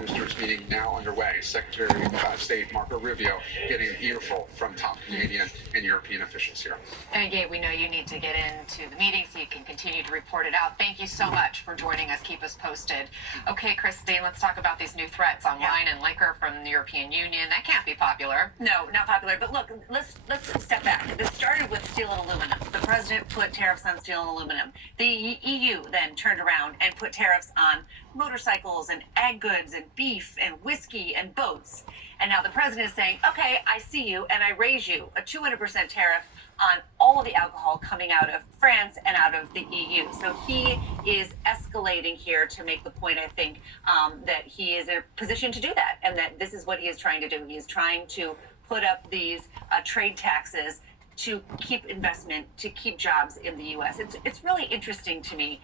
Ministers meeting now underway. Secretary of State Marco Rubio getting an earful from top Canadian and European officials here. And Gabe, we know you need to get into the meeting so you can continue to report it out. Thank you so much for joining us. Keep us posted. Okay, Christine, let's talk about these new threats on wine and liquor from the European Union. That can't be popular. No, not popular. But look, let's step back. This started with steel and aluminum. The president put tariffs on steel and aluminum. The EU then turned around and put tariffs on motorcycles and ag goods and beef and whiskey and boats. And now the president is saying, okay, I see you and I raise you a 200% tariff on all of the alcohol coming out of France and out of the EU. So he is escalating here to make the point, I think, that he is in a position to do that and that this is what he is trying to do. He is trying to put up these trade taxes to keep investment, to keep jobs in the U.S. It's really interesting to me.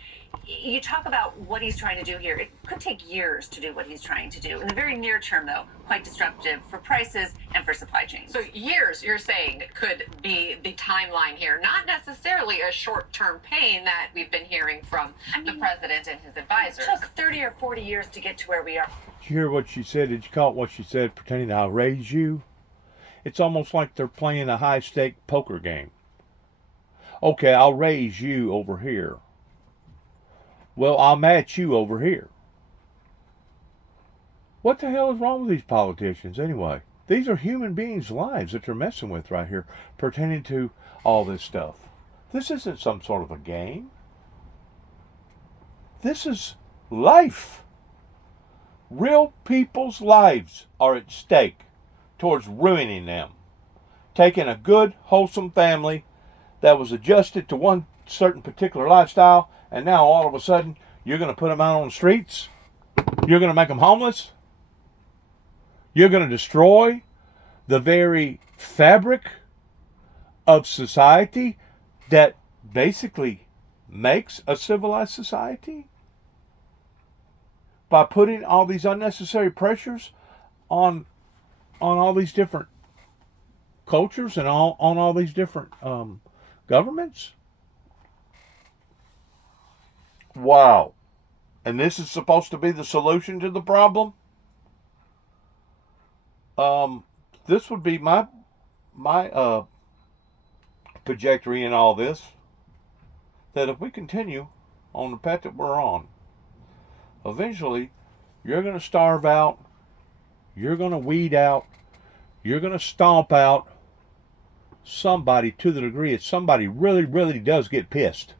You talk about what he's trying to do here. It could take years to do what he's trying to do. In the very near term, though, quite disruptive for prices and for supply chains. So years, you're saying, could be the timeline here, not necessarily a short-term pain that we've been hearing from the president and his advisors. It took 30 or 40 years to get to where we are. Did you hear what she said? Did you caught what she said, pretending I'll raise you? It's almost like they're playing a high-stake poker game. Okay, I'll raise you over here. Well, I'll match you over here. What the hell is wrong with these politicians anyway? These are human beings' lives that they're messing with right here, pertaining to all this stuff. This isn't some sort of a game. This is life. Real people's lives are at stake towards ruining them. Taking a good, wholesome family that was adjusted to one certain particular lifestyle, and now all of a sudden you're going to put them out on the streets. You're going to make them homeless. You're going to destroy the very fabric of society that basically makes a civilized society by putting all these unnecessary pressures on all these different cultures and on all these different governments. Wow. And this is supposed to be the solution to the problem? This would be my trajectory in all this. That if we continue on the path that we're on, eventually you're going to starve out, you're going to weed out, you're going to stomp out somebody to the degree that somebody really, really does get pissed.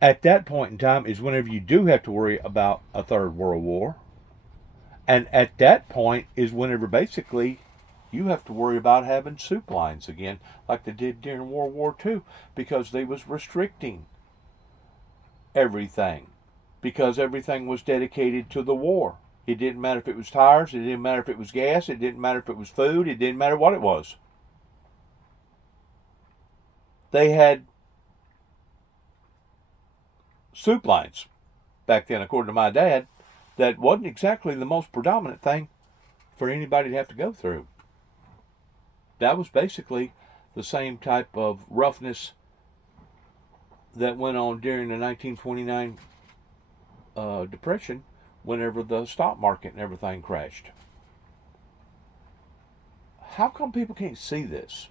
At that point in time is whenever you do have to worry about a third world war. And at that point is whenever basically you have to worry about having soup lines again, like they did during World War II, because they was restricting everything, because everything was dedicated to the war. It didn't matter if it was tires, it didn't matter if it was gas, it didn't matter if it was food, it didn't matter what it was. They had soup lines back then, according to my dad, that wasn't exactly the most predominant thing for anybody to have to go through. That was basically the same type of roughness that went on during the 1929 Depression, whenever the stock market and everything crashed. How come people can't see this?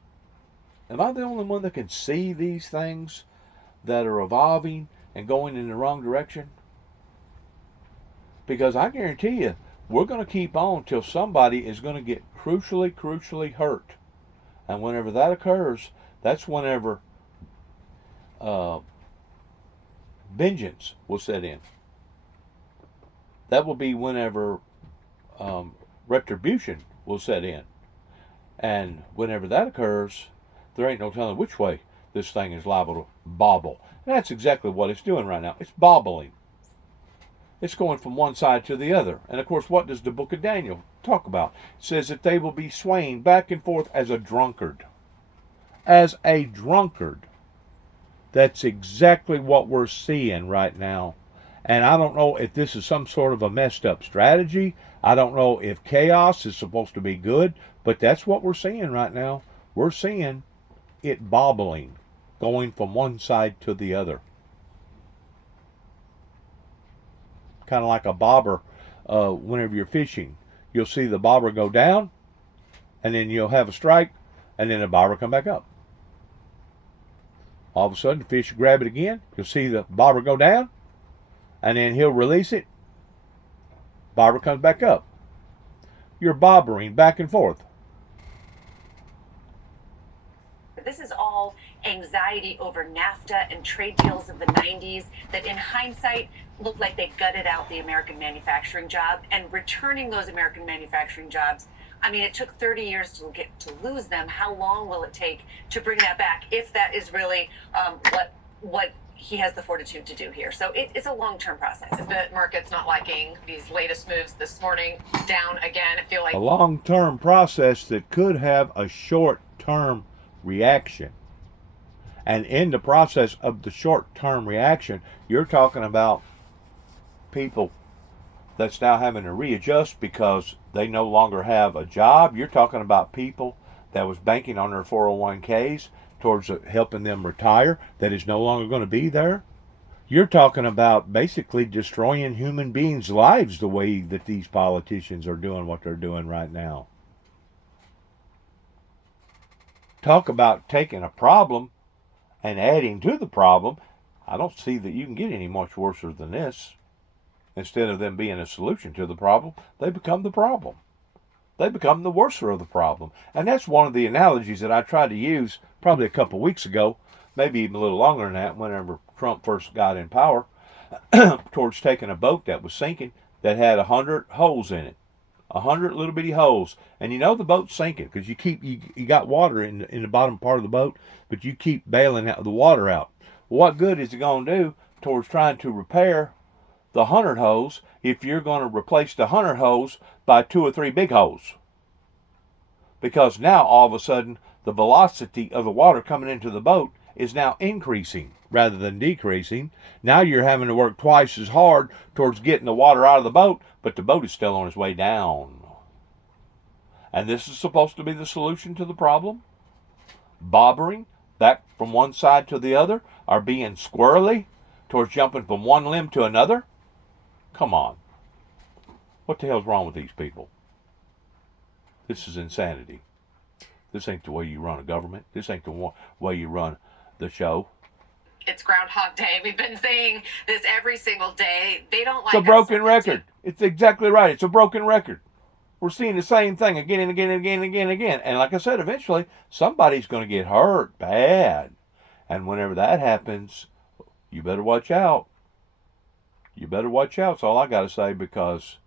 Am I the only one that can see these things that are evolving and going in the wrong direction? Because I guarantee you, we're going to keep on till somebody is going to get crucially hurt. And whenever that occurs, that's whenever vengeance will set in. That will be whenever retribution will set in. And whenever that occurs, there ain't no telling which way this thing is liable to bobble. And that's exactly what it's doing right now. It's bobbling. It's going from one side to the other. And of course, what does the book of Daniel talk about? It says that they will be swaying back and forth as a drunkard. As a drunkard. That's exactly what we're seeing right now. And I don't know if this is some sort of a messed up strategy. I don't know if chaos is supposed to be good, but that's what we're seeing right now. We're seeing it bobbling, going from one side to the other. kind of like a bobber. Whenever you're fishing, you'll see the bobber go down, and then you'll have a strike, and then the bobber come back up. All of a sudden, the fish will grab it again. You'll see the bobber go down, and then he'll release it. Bobber comes back up. You're bobbering back and forth. This is all anxiety over NAFTA and trade deals of the 90s that in hindsight look like they gutted out the American manufacturing job, and returning those American manufacturing jobs. I mean, it took 30 years to lose them. How long will it take to bring that back, if that is really what he has the fortitude to do here? So it's a long-term process. The market's not liking these latest moves this morning, down again. I feel like A long-term process that could have a short-term reaction. And in the process of the short-term reaction, you're talking about people that's now having to readjust because they no longer have a job. You're talking about people that was banking on their 401ks towards helping them retire that is no longer going to be there. You're talking about basically destroying human beings' lives the way that these politicians are doing what they're doing right now. Talk about taking a problem and adding to the problem. I don't see that you can get any much worse than this. Instead of them being a solution to the problem, they become the problem. They become the worser of the problem. And that's one of the analogies that I tried to use probably a couple of weeks ago, maybe even a little longer than that, whenever Trump first got in power, towards taking a boat that was sinking that had 100 holes in it. 100 little bitty holes. And you know the boat's sinking because you got water in the bottom part of the boat, but you keep bailing out the water out. Well, what good is it going to do towards trying to repair the 100 holes if you're going to replace the 100 holes by 2 or 3 big holes? Because now all of a sudden the velocity of the water coming into the boat is now increasing rather than decreasing. Now you're having to work twice as hard towards getting the water out of the boat, but the boat is still on its way down. And this is supposed to be the solution to the problem? Bobbering back from one side to the other, or being squirrely towards jumping from one limb to another? Come on. What the hell's wrong with these people? This is insanity. This ain't the way you run a government. This ain't the way you run the show. it's Groundhog Day. We've been saying this every single day. They don't like It's a broken record. It's exactly right. It's a broken record. We're seeing the same thing again and again and again and again and again. And like I said, eventually somebody's going to get hurt bad. And whenever that happens, you better watch out. You better watch out. That's all I got to say, because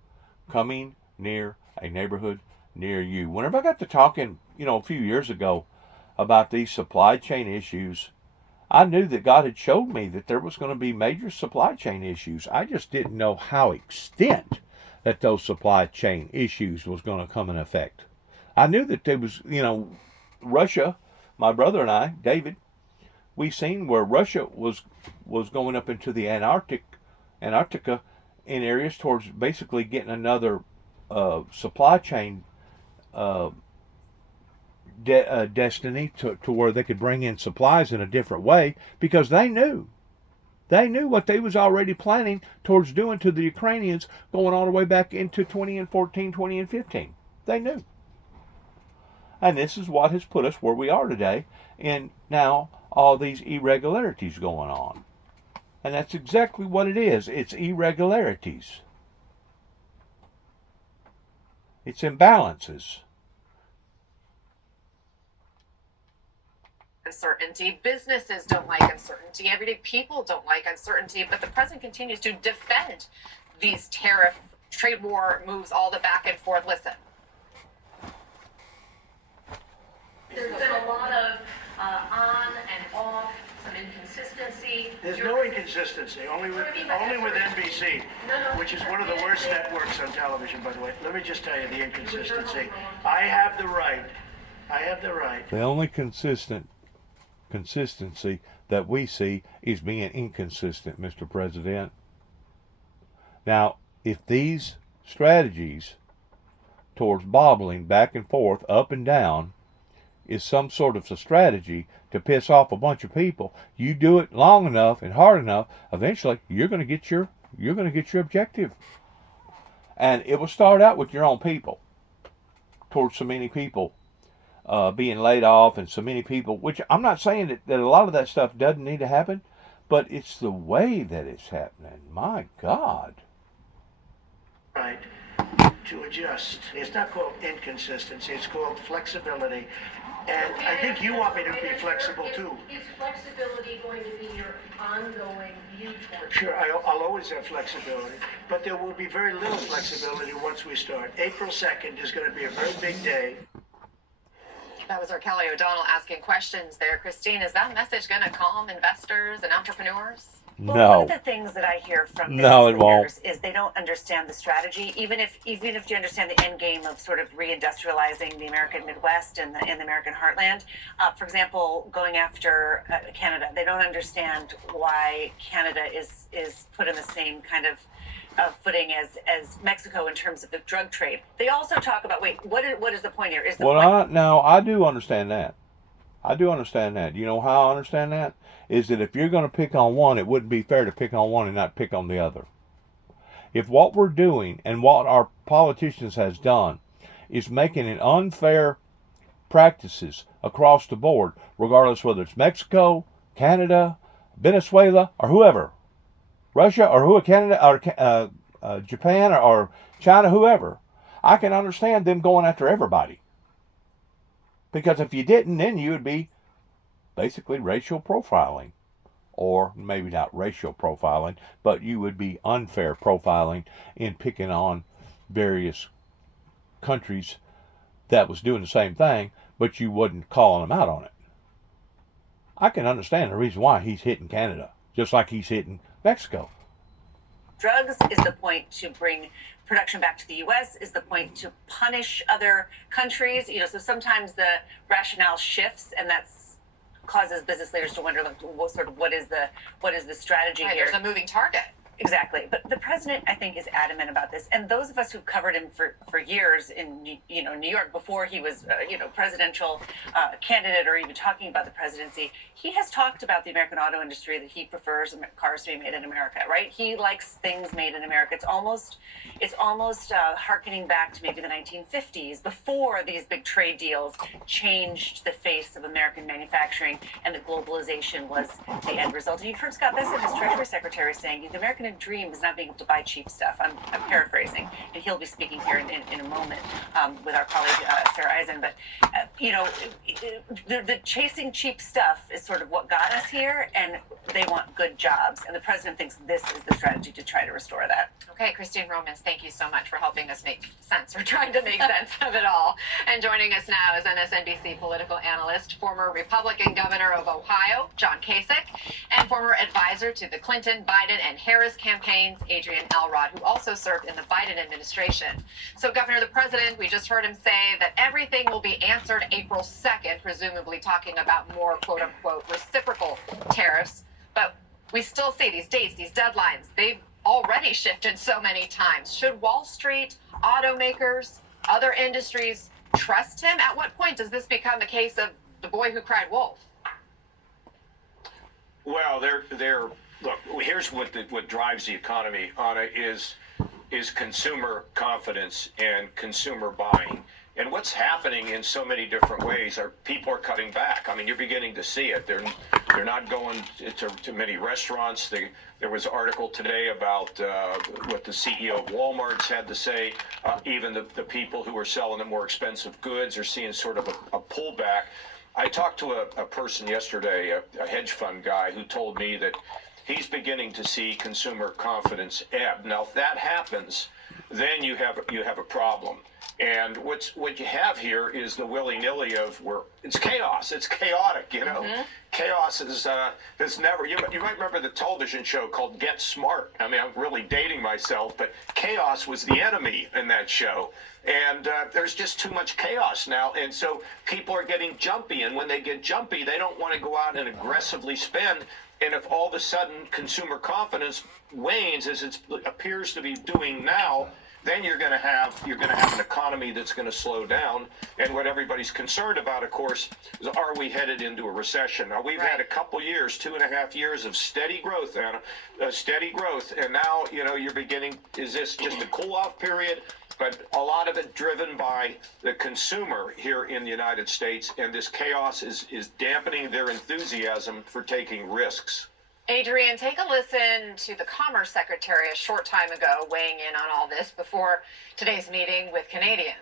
coming near a neighborhood near you. Whenever I got to talking, a few years ago about these supply chain issues, I knew that God had showed me that there was going to be major supply chain issues. I just didn't know how extent that those supply chain issues was going to come in effect. I knew that there was, Russia, my brother and I, David, we seen where Russia was going up into the Antarctica in areas towards basically getting another supply chain destiny to where they could bring in supplies in a different way, because they knew what they was already planning towards doing to the Ukrainians going all the way back into 2014, 2015. They knew. And this is what has put us where we are today, and now all these irregularities going on. And that's exactly what it is. It's irregularities. It's imbalances. Uncertainty. Businesses don't like uncertainty. Everyday people don't like uncertainty. But the president continues to defend these tariff, trade war moves, all the back and forth. Listen. There's been a lot of on and off, some inconsistency. There's no inconsistency, only with NBC, which is one of the worst networks on television, by the way. Let me just tell you the inconsistency. I have the right. The only consistency that we see is being inconsistent, Mr. President. Now, if these strategies towards bobbling back and forth, up and down, is some sort of a strategy to piss off a bunch of people, you do it long enough and hard enough, eventually you're going to get your you're going to get your objective. And it will start out with your own people, towards so many people being laid off and so many people, which I'm not saying that a lot of that stuff doesn't need to happen, but it's the way that it's happening. My God. Right to adjust. It's not called inconsistency, it's called flexibility. And I think you want me to be flexible too. Is flexibility going to be your ongoing view towards? Sure, I'll always have flexibility, but there will be very little flexibility once we start. April 2nd is going to be a very big day. That was our Kelly O'Donnell asking questions there. Christine, is that message going to calm investors and entrepreneurs? Well, No. one of the things that I hear from No, business it won't. leaders is they don't understand the strategy. Even if you understand the end game of sort of reindustrializing the American Midwest and the American heartland, for example, going after Canada, they don't understand why Canada is put in the same kind of footing as Mexico in terms of the drug trade. They also talk about what is the point here? Is the point? Well, I do understand that. I do understand that. You know how I understand that? Is that if you're going to pick on one, it wouldn't be fair to pick on one and not pick on the other. If what we're doing and what our politicians has done is making an unfair practices across the board, regardless whether it's Mexico, Canada, Venezuela, or whoever, Russia or Canada or Japan or China, whoever, I can understand them going after everybody. Because if you didn't, then you would be basically racial profiling. Or maybe not racial profiling, but you would be unfair profiling in picking on various countries that was doing the same thing, but you wasn't calling them out on it. I can understand the reason why he's hitting Canada, just like he's hitting Mexico. Drugs is the point to bring production back to the U.S. is the point to punish other countries. So sometimes the rationale shifts, and that's causes business leaders to wonder, like, what is the strategy Right, here? there's a moving target. Exactly. But the president, I think, is adamant about this. And those of us who've covered him for years in New York before he was presidential candidate or even talking about the presidency, he has talked about the American auto industry, that he prefers cars to be made in America, right? He likes things made in America. It's almost hearkening back to maybe the 1950s, before these big trade deals changed the face of American manufacturing, and that globalization was the end result. And you've heard Scott Bessent, his Treasury Secretary, saying the American dream is not being able to buy cheap stuff. I'm paraphrasing, and he'll be speaking here in a moment with our colleague Sarah Eisen. But the chasing cheap stuff is sort of what got us here, and they want good jobs. And the president thinks this is the strategy to try to restore that. Okay, Christine Romans, thank you so much for helping us make sense, or trying to make sense of it all. And joining us now is MSNBC political analyst, former Republican governor of Ohio, John Kasich, and former advisor to the Clinton, Biden, and Harris campaigns, Adrian Elrod, who also served in the Biden administration. So, Governor, the president, we just heard him say that everything will be answered April 2nd, presumably talking about more, quote unquote, reciprocal tariffs. But we still see these dates, these deadlines, they've already shifted so many times. Should Wall Street, automakers, other industries trust him? At what point does this become a case of the boy who cried wolf? Well, look, here's what drives the economy, Anna, is consumer confidence and consumer buying. And what's happening in so many different ways are people are cutting back. I mean, you're beginning to see it. They're not going to many restaurants. There was an article today about what the CEO of Walmart's had to say. Even the people who are selling the more expensive goods are seeing sort of a pullback. I talked to a person yesterday, a hedge fund guy, who told me that he's beginning to see consumer confidence ebb. Now, if that happens, then you have a problem. And what you have here is the willy-nilly of where it's chaos. It's chaotic, Mm-hmm. Chaos is never. You might remember the television show called Get Smart. I mean, I'm really dating myself, but chaos was the enemy in that show. And there's just too much chaos now, and so people are getting jumpy. And when they get jumpy, they don't want to go out and aggressively spend. And if all of a sudden consumer confidence wanes, as it appears to be doing now, then you're going to have an economy that's going to slow down. And what everybody's concerned about, of course, is are we headed into a recession? Now we've had a couple years, 2.5 years of steady growth, Anna, steady growth, and now you're beginning. Is this just a cool-off period? But a lot of it driven by the consumer here in the United States, and this chaos is dampening their enthusiasm for taking risks. Adrian, take a listen to the Commerce Secretary a short time ago weighing in on all this before today's meeting with Canadians.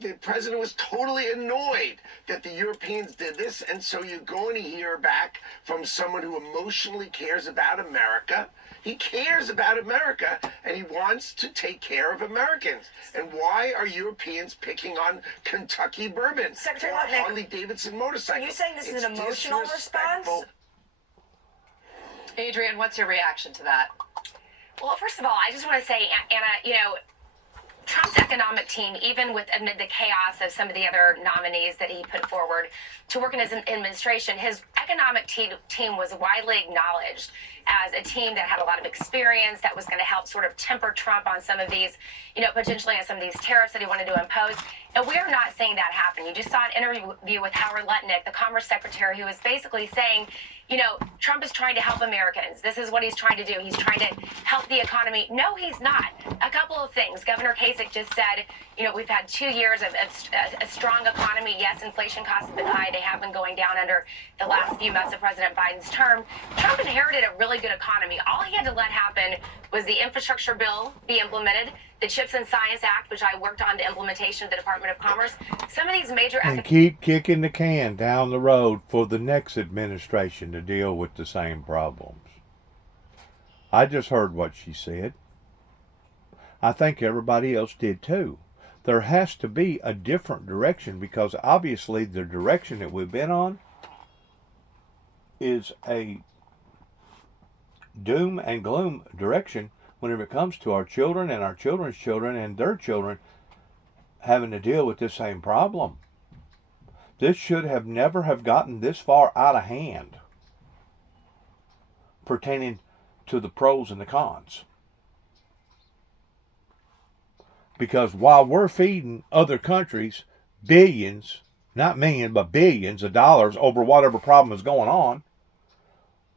The president was totally annoyed that the Europeans did this, and so you're going to hear back from someone who emotionally cares about America. He cares about America, and he wants to take care of Americans. And why are Europeans picking on Kentucky bourbon Secretary or Lutnick, Harley-Davidson motorcycles? are you saying this is an emotional response? disrespectful. Adrian, what's your reaction to that? Well, first of all, I just want to say, Anna, Trump's economic team, even amid the chaos of some of the other nominees that he put forward to work in his administration, his economic team was widely acknowledged as a team that had a lot of experience, that was going to help sort of temper Trump on some of these, potentially on some of these tariffs that he wanted to impose. And we are not seeing that happen. You just saw an interview with Howard Lutnick, the Commerce Secretary, who was basically saying, Trump is trying to help Americans. This is what he's trying to do. He's trying to help the economy. No, he's not. A couple of things. Governor Kasich just said, we've had 2 years of a strong economy. Yes, inflation costs have been high. They have been going down under the last few months of President Biden's term. Trump inherited a really good economy. All he had to let happen was the infrastructure bill be implemented, the CHIPS and Science Act, which I worked on the implementation of the Department of Commerce. Some of these major And keep kicking the can down the road for the next administration to deal with the same problems. I just heard what she said. I think everybody else did too. There has to be a different direction, because obviously the direction that we've been on is a doom and gloom direction whenever it comes to our children and our children's children and their children having to deal with this same problem. This should have never have gotten this far out of hand pertaining to the pros and the cons. Because while we're feeding other countries billions, not millions, but billions of dollars over whatever problem is going on,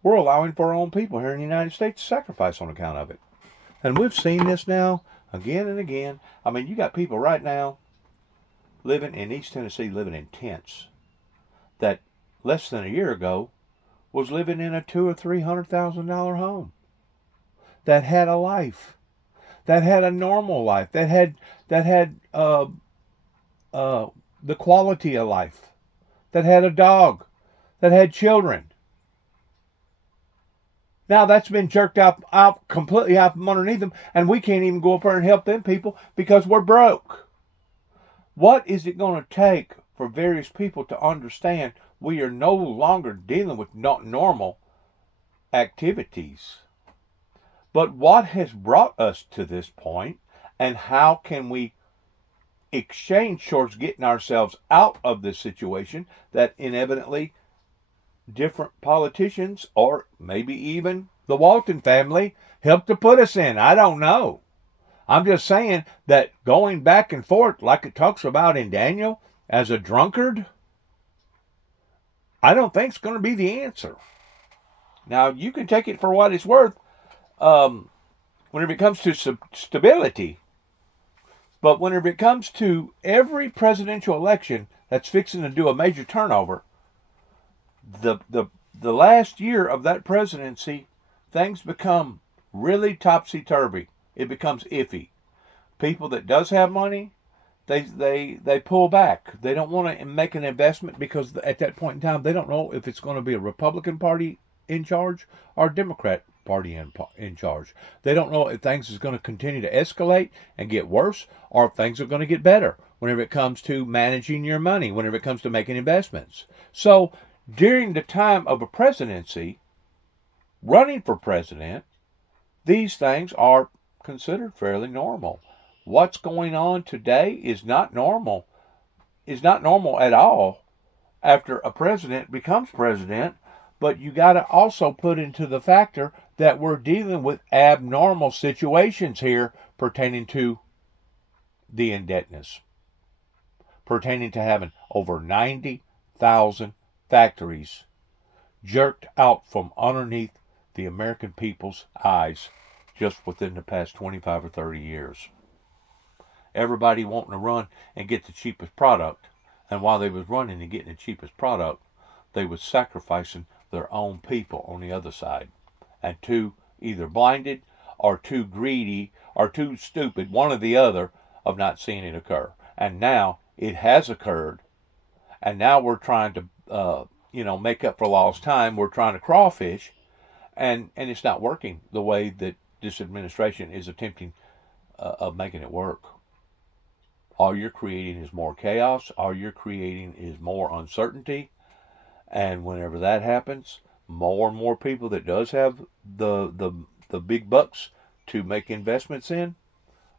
we're allowing for our own people here in the United States to sacrifice on account of it. And we've seen this now again and again. I mean, you got people right now living in East Tennessee, living in tents, that less than a year ago was living in a $200,000 or $300,000 home, that had a life, that had a normal life, that had the quality of life, that had a dog, that had children. Now that's been jerked out completely out from underneath them, and we can't even go up there and help them people because we're broke. What is it going to take for various people to understand we are no longer dealing with not normal activities? But what has brought us to this point, and how can we exchange towards getting ourselves out of this situation that inevitably different politicians, or maybe even the Walton family, helped to put us in? I don't know. I'm just saying that going back and forth, like it talks about in Daniel, as a drunkard, I don't think it's going to be the answer. Now, you can take it for what it's worth whenever it comes to stability, but whenever it comes to every presidential election that's fixing to do a major turnover, the last year of that presidency, things become really topsy-turvy. It becomes iffy. People that does have money, they pull back. They don't want to make an investment because at that point in time, they don't know if it's going to be a Republican Party in charge or a Democrat Party in charge. They don't know if things is going to continue to escalate and get worse, or if things are going to get better whenever it comes to managing your money, whenever it comes to making investments. So during the time of a presidency, running for president, these things are considered fairly normal. What's going on today is not normal. Is not normal at all after a president becomes president, but you got to also put into the factor that we're dealing with abnormal situations here pertaining to the indebtedness, pertaining to having over 90,000 factories jerked out from underneath the American people's eyes just within the past 25 or 30 years. Everybody wanting to run and get the cheapest product, and while they was running and getting the cheapest product, they was sacrificing their own people on the other side, and too either blinded or too greedy or too stupid, one or the other, of not seeing it occur. And now it has occurred, and now we're trying to make up for lost time. We're trying to crawfish, and it's not working the way that this administration is attempting of making it work. All you're creating is more chaos. All you're creating is more uncertainty. And whenever that happens, more and more people that does have the big bucks to make investments in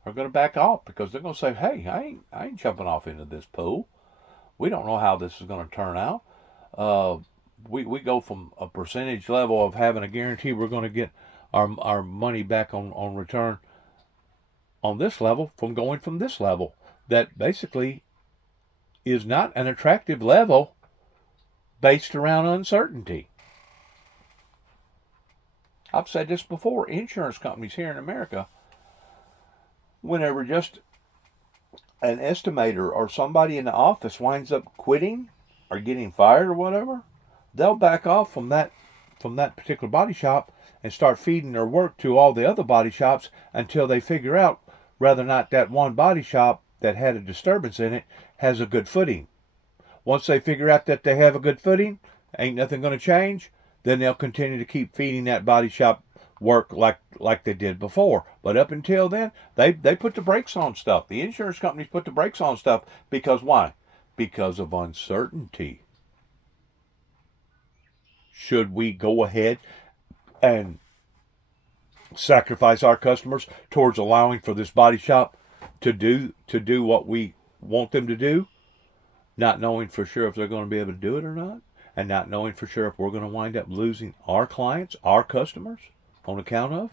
are going to back off, because they're going to say, hey, I ain't jumping off into this pool. We don't know how this is going to turn out. We go from a percentage level of having a guarantee we're going to get our money back on return on this level from going from this level that basically is not an attractive level based around uncertainty. I've said this before, insurance companies here in America, whenever just an estimator or somebody in the office winds up quitting or getting fired or whatever, they'll back off from that particular body shop and start feeding their work to all the other body shops until they figure out whether or not that one body shop that had a disturbance in it has a good footing. Once they figure out that they have a good footing, ain't nothing going to change, then they'll continue to keep feeding that body shop work like they did before. But up until then, they put the brakes on stuff. The insurance companies put the brakes on stuff because why? Because of uncertainty. Should we go ahead and sacrifice our customers towards allowing for this body shop to do what we want them to do, not knowing for sure if they're going to be able to do it or not, and not knowing for sure if we're going to wind up losing our clients, our customers, on account of?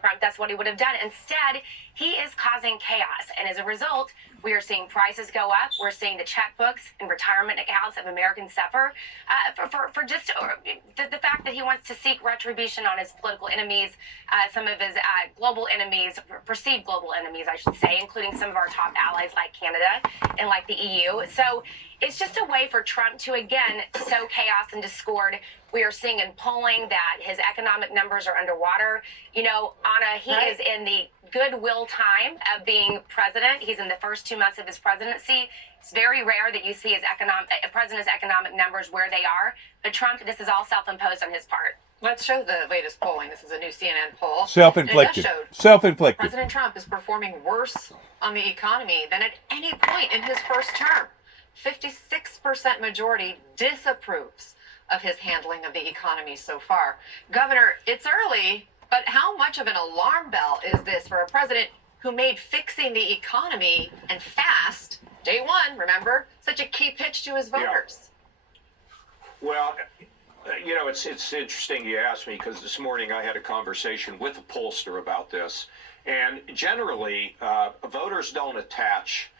Trump, that's what he would have done. Instead, he is causing chaos. And as a result, we are seeing prices go up. We're seeing the checkbooks and retirement accounts of Americans suffer for just the fact that he wants to seek retribution on his political enemies, some of his global enemies, perceived global enemies, I should say, including some of our top allies like Canada and like the EU. So it's just a way for Trump to, again, sow chaos and discord. We are seeing in polling that his economic numbers are underwater. You know, Anna, he is in the goodwill time of being president. He's in the first 2 months of his presidency. It's very rare that you see his president's economic numbers where they are. But Trump, this is all self-imposed on his part. Let's show the latest polling. This is a new CNN poll. Self-inflicted. Self-inflicted. President Trump is performing worse on the economy than at any point in his first term. 56% majority disapproves of his handling of the economy so far. Governor, it's early, but how much of an alarm bell is this for a president who made fixing the economy and fast, day one, remember, such a key pitch to his voters? Yeah. Well, you know, it's interesting you asked me, because this morning I had a conversation with a pollster about this. And generally, voters don't attach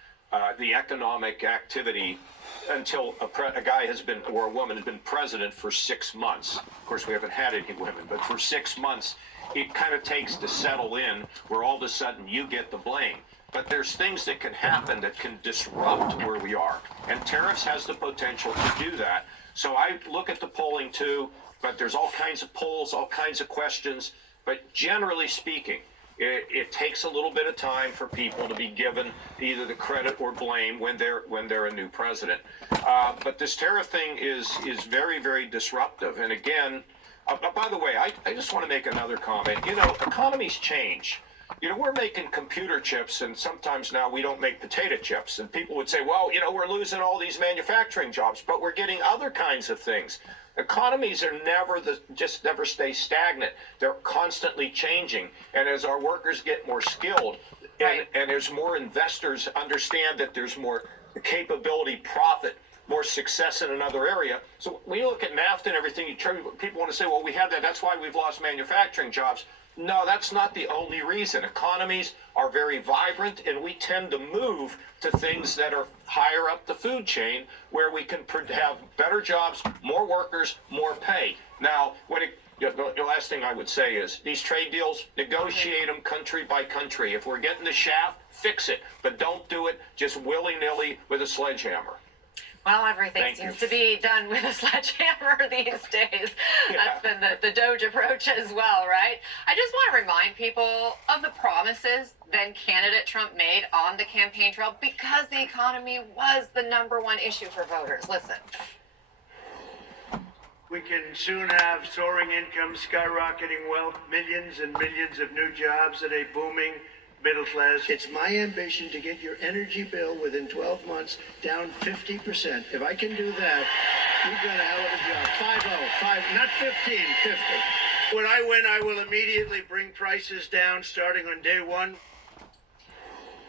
the economic activity until a guy has been, or a woman has been president for 6 months. Of course, we haven't had any women, but for 6 months, it kind of takes to settle in where all of a sudden you get the blame. But there's things that can happen that can disrupt where we are. And tariffs has the potential to do that. So I look at the polling too, but there's all kinds of polls, all kinds of questions. But generally speaking, it takes a little bit of time for people to be given either the credit or blame when they're a new president. But this tariff thing is very, very disruptive. And again, by the way, I just want to make another comment. You know, economies change. You know, we're making computer chips, and sometimes now we don't make potato chips. And people would say, well, you know, we're losing all these manufacturing jobs, but we're getting other kinds of things. Economies are never stay stagnant. They're constantly changing. And as our workers get more skilled, and as more investors understand that there's more capability, profit more success in another area. So when you look at NAFTA and everything, people want to say, well, we have that. That's why we've lost manufacturing jobs. No, that's not the only reason. Economies are very vibrant, and we tend to move to things that are higher up the food chain where we can have better jobs, more workers, more pay. Now, the last thing I would say is these trade deals, negotiate them country by country. If we're getting the shaft, fix it, but don't do it just willy-nilly with a sledgehammer. Well, everything seems to be done with a sledgehammer these days. That's been the Doge approach as well, right? I just want to remind people of the promises then candidate Trump made on the campaign trail because the economy was the #1 issue for voters. Listen. We can soon have soaring incomes, skyrocketing wealth, millions and millions of new jobs, and a booming middle class. It's my ambition to get your energy bill within 12 months down 50%. If I can do that, you've done a hell of a job. 5-0, not 15, 50. When I win, I will immediately bring prices down starting on day one.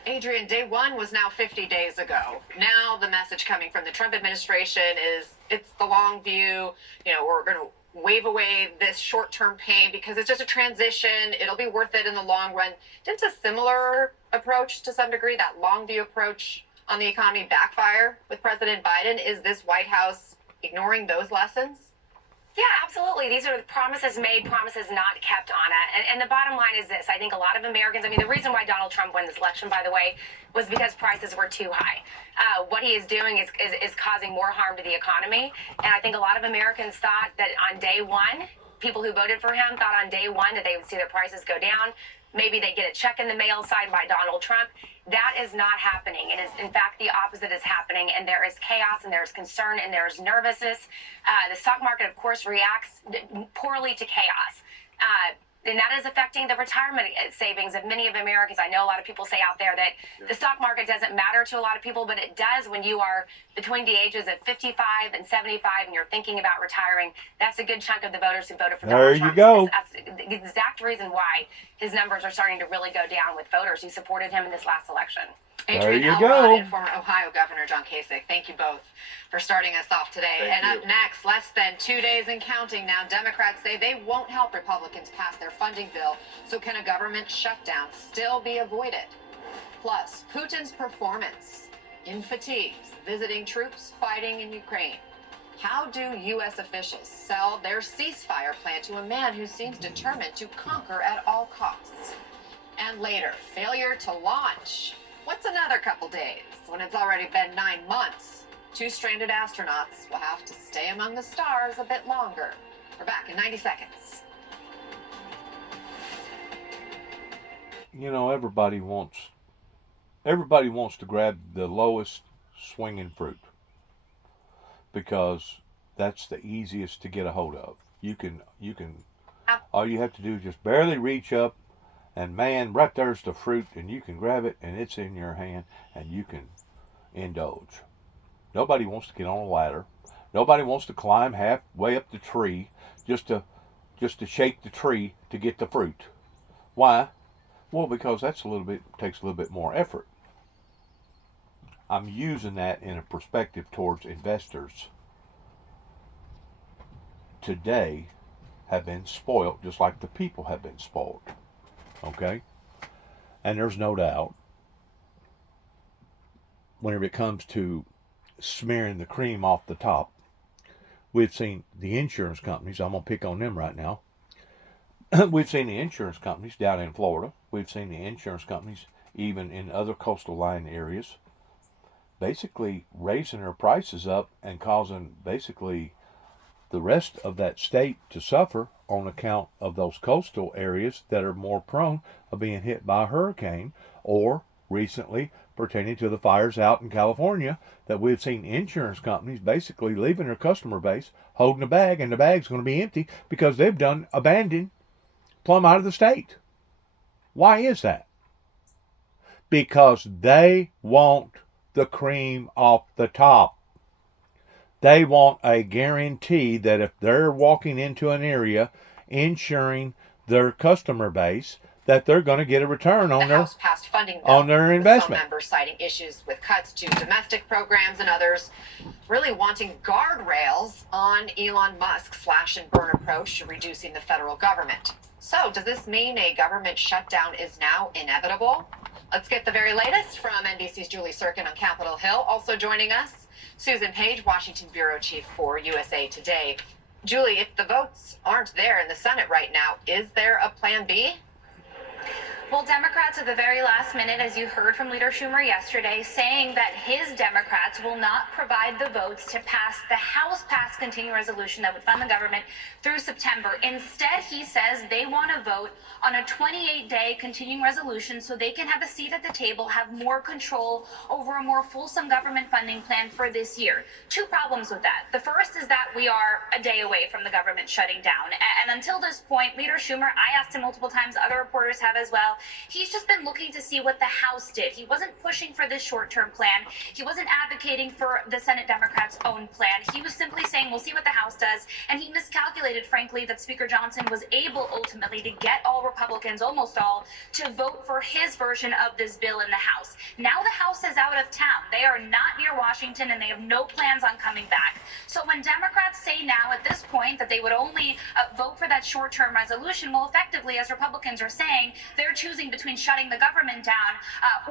Adrian, day one was now 50 days ago. Now the message coming from the Trump administration is it's the long view. You know, we're going to wave away this short-term pain because it's just a transition. It'll be worth it in the long run. Didn't a similar approach to some degree, that long view approach on the economy, backfire with President Biden? Is this White House ignoring those lessons? Yeah, absolutely. These are promises made, promises not kept, Anna. And the bottom line is this. I think a lot of Americans, I mean, the reason why Donald Trump won this election, by the way, was because prices were too high. What he is doing is causing more harm to the economy. And I think a lot of Americans thought that on day one, people who voted for him thought on day one that they would see their prices go down. Maybe they get a check in the mail signed by Donald Trump. That is not happening. It is, in fact, the opposite is happening. And there is chaos, and there is concern, and there is nervousness. The stock market, of course, reacts poorly to chaos. And that is affecting the retirement savings of many of Americans. I know a lot of people say out there that the stock market doesn't matter to a lot of people, but it does when you are between the ages of 55 and 75 and you're thinking about retiring. That's a good chunk of the voters who voted for Donald Trump. There you go. That's the exact reason why his numbers are starting to really go down with voters who supported him in this last election. Adrian Elrod and former Ohio Governor John Kasich, thank you both for starting us off today. Up next, less than 2 days and counting now, Democrats say they won't help Republicans pass their funding bill. So can a government shutdown still be avoided? Plus, Putin's performance in fatigues, visiting troops fighting in Ukraine. How do U.S. officials sell their ceasefire plan to a man who seems determined to conquer at all costs? And later, failure to launch. What's another couple days when it's already been 9 months? 2 stranded astronauts will have to stay among the stars a bit longer. We're back in 90 seconds. You know, everybody wants to grab the lowest swinging fruit because that's the easiest to get a hold of. You can all you have to do is just barely reach up, and man, right there's the fruit, and you can grab it, and it's in your hand, and you can indulge. Nobody wants to get on a ladder. Nobody wants to climb halfway up the tree just to shake the tree to get the fruit. Why? Well, because takes a little bit more effort. I'm using that in a perspective towards investors. Today have been spoiled just like the people have been spoiled. Okay? And there's no doubt whenever it comes to smearing the cream off the top, we've seen the insurance companies, I'm going to pick on them right now. We've seen the insurance companies down in Florida. We've seen the insurance companies even in other coastal line areas basically raising their prices up and causing basically the rest of that state to suffer on account of those coastal areas that are more prone of being hit by a hurricane, or recently pertaining to the fires out in California that we've seen insurance companies basically leaving their customer base holding a bag, and the bag's going to be empty because they've done abandoned plumb out of the state. Why is that? Because they want the cream off the top. They want a guarantee that if they're walking into an area insuring their customer base, that they're going to get a return on The their House passed funding bill, on their with investment. some members citing issues with cuts to investment. Some members citing issues with cuts to domestic programs, and others really wanting guardrails on Elon Musk's slash and burn approach to reducing the federal government. So, does this mean a government shutdown is now inevitable? Let's get the very latest from NBC's Julie Surkin on Capitol Hill. Also joining us, Susan Page, Washington bureau chief for USA Today. Julie, if the votes aren't there in the Senate right now, is there a plan B? Well, Democrats at the very last minute, as you heard from Leader Schumer yesterday, saying that his Democrats will not provide the votes to pass the House-passed continuing resolution that would fund the government through September. Instead, he says they want to vote on a 28-day continuing resolution so they can have a seat at the table, have more control over a more fulsome government funding plan for this year. Two problems with that. The first is that we are a day away from the government shutting down. And until this point, Leader Schumer, I asked him multiple times, other reporters have as well, he's just been looking to see what the House did. He wasn't pushing for this short-term plan. He wasn't advocating for the Senate Democrats' own plan. He was simply saying, we'll see what the House does. And he miscalculated, frankly, that Speaker Johnson was able ultimately to get all Republicans, almost all, to vote for his version of this bill in the House. Now the House is out of town. They are not near Washington, and they have no plans on coming back. So when Democrats say now at this point that they would only vote for that short-term resolution, well, effectively, as Republicans are saying, they're choosing between shutting the government down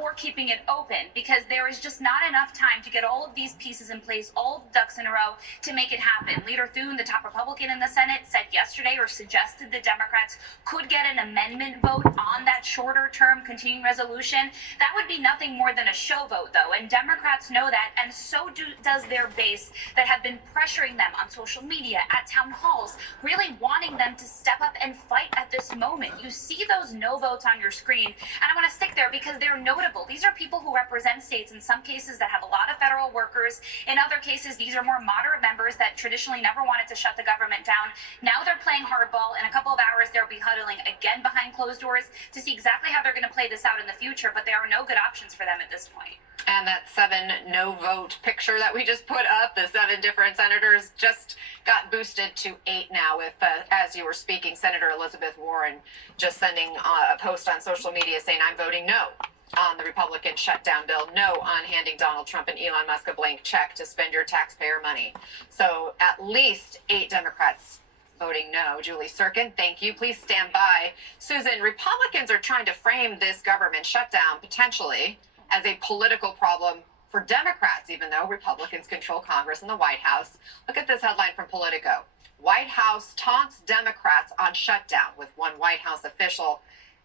or keeping it open, because there is just not enough time to get all of these pieces in place, all of the ducks in a row to make it happen. Leader Thune, the top Republican in the Senate, said yesterday or suggested the Democrats could get an amendment vote on that shorter term continuing resolution. That would be nothing more than a show vote, though, and Democrats know that, and so does their base that have been pressuring them on social media, at town halls, really wanting them to step up and fight at this moment. You see those no votes on your screen, and I want to stick there because they're notable. These are people who represent states in some cases that have a lot of federal workers. In other cases, these are more moderate members that traditionally never wanted to shut the government down. Now they're playing hardball. In a couple of hours, they'll be huddling again behind closed doors to see exactly how they're going to play this out in the future, but there are no good options for them at this point. And that 7 no vote picture that we just put up, the 7 different senators, just got boosted to 8 now with, as you were speaking, Senator Elizabeth Warren just sending a post on social media saying, I'm voting no on the Republican shutdown bill, no on handing Donald Trump and Elon Musk a blank check to spend your taxpayer money. So at least 8 Democrats voting no. Julie Surkin, thank you. Please stand by. Susan, Republicans are trying to frame this government shutdown potentially as a political problem for Democrats, even though Republicans control Congress and the White House. Look at this headline from Politico. White House taunts Democrats on shutdown, with one White House official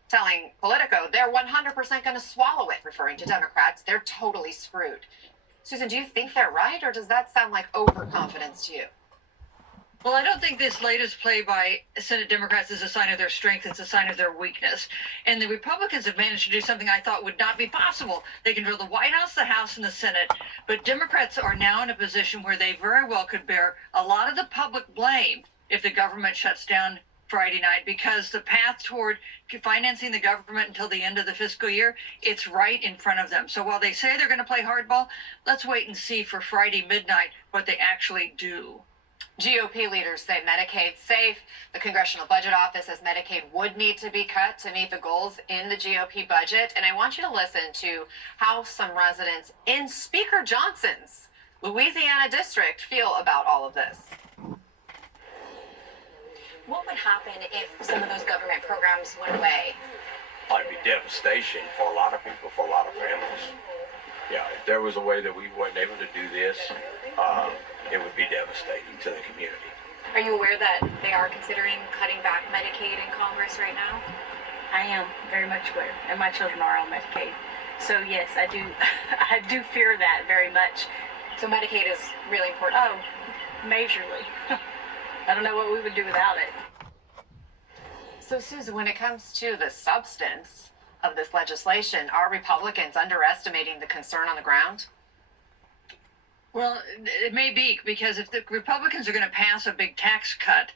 telling Politico they're 100% going to swallow it, referring to Democrats. They're totally screwed. Susan, do you think they're right, or does that sound like overconfidence to you? Well, I don't think this latest play by Senate Democrats is a sign of their strength. It's a sign of their weakness. And the Republicans have managed to do something I thought would not be possible. They control the White House, the House, and the Senate. But Democrats are now in a position where they very well could bear a lot of the public blame if the government shuts down Friday night, because the path toward financing the government until the end of the fiscal year, it's right in front of them. So while they say they're going to play hardball, let's wait and see for Friday midnight what they actually do. GOP leaders say Medicaid's safe. The Congressional Budget Office says Medicaid would need to be cut to meet the goals in the GOP budget. And I want you to listen to how some residents in Speaker Johnson's Louisiana district feel about all of this. What would happen if some of those government programs went away? It'd be devastation for a lot of people, for a lot of families. Yeah, if there was a way that we weren't able to do this, it would be devastating to the community. Are you aware that they are considering cutting back Medicaid in Congress right now? I am very much aware, and my children are on Medicaid. So yes, I do. I do fear that very much. So Medicaid is really important. Oh, majorly. I don't know what we would do without it. So, Susan, when it comes to the substance of this legislation, are Republicans underestimating the concern on the ground? Well, it may be, because if the Republicans are going to pass a big tax cut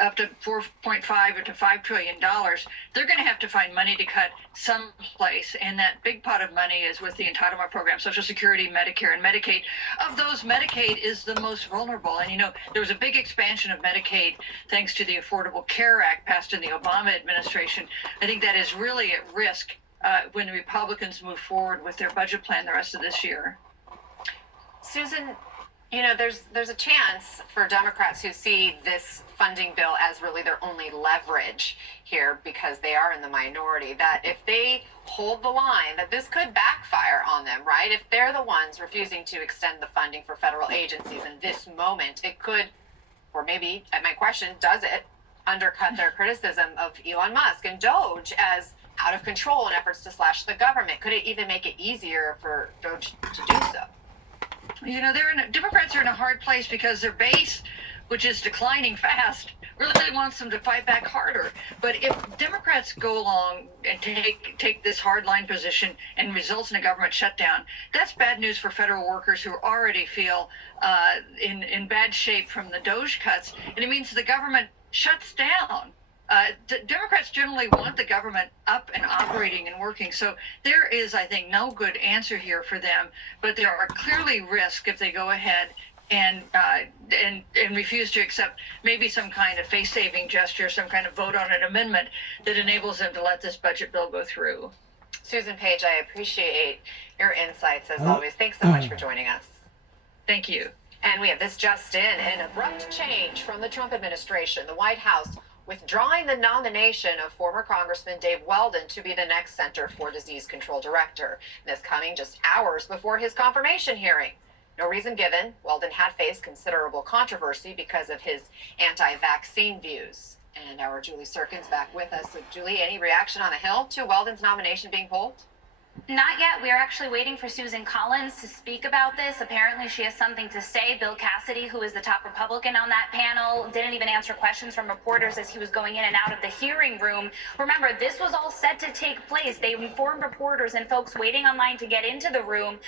up to $4.5 or to $5 trillion, they're going to have to find money to cut someplace. And that big pot of money is with the entitlement program, Social Security, Medicare, and Medicaid. Of those, Medicaid is the most vulnerable. And, you know, there was a big expansion of Medicaid thanks to the Affordable Care Act passed in the Obama administration. I think that is really at risk when the Republicans move forward with their budget plan the rest of this year. Susan, you know, there's a chance for Democrats who see this funding bill as really their only leverage here, because they are in the minority, that if they hold the line, that this could backfire on them, right? If they're the ones refusing to extend the funding for federal agencies in this moment, it could, or maybe, at my question, does it undercut their criticism of Elon Musk and Doge as out of control in efforts to slash the government? Could it even make it easier for Doge to do so? You know, Democrats are in a hard place because their base, which is declining fast, really wants them to fight back harder. But if Democrats go along and take this hardline position and results in a government shutdown, that's bad news for federal workers who already feel in bad shape from the Doge cuts, and it means the government shuts down. Democrats generally want the government up and operating and working. So there is, I think, no good answer here for them. But there are clearly risks if they go ahead and refuse to accept maybe some kind of face-saving gesture, some kind of vote on an amendment that enables them to let this budget bill go through. Susan Page, I appreciate your insights as always. Thanks so much for joining us. Thank you. And we have this just in, an abrupt change from the Trump administration. The White House withdrawing the nomination of former Congressman Dave Weldon to be the next Center for Disease Control Director. This coming just hours before his confirmation hearing. No reason given. Weldon had faced considerable controversy because of his anti-vaccine views. And our Julie Serkin's back with us. So, Julie, any reaction on the Hill to Weldon's nomination being pulled? Not yet. We are actually waiting for Susan Collins to speak about this. Apparently, she has something to say. Bill Cassidy, who is the top Republican on that panel, didn't even answer questions from reporters as he was going in and out of the hearing room. Remember, this was all set to take place. They informed reporters and folks waiting online to get into the room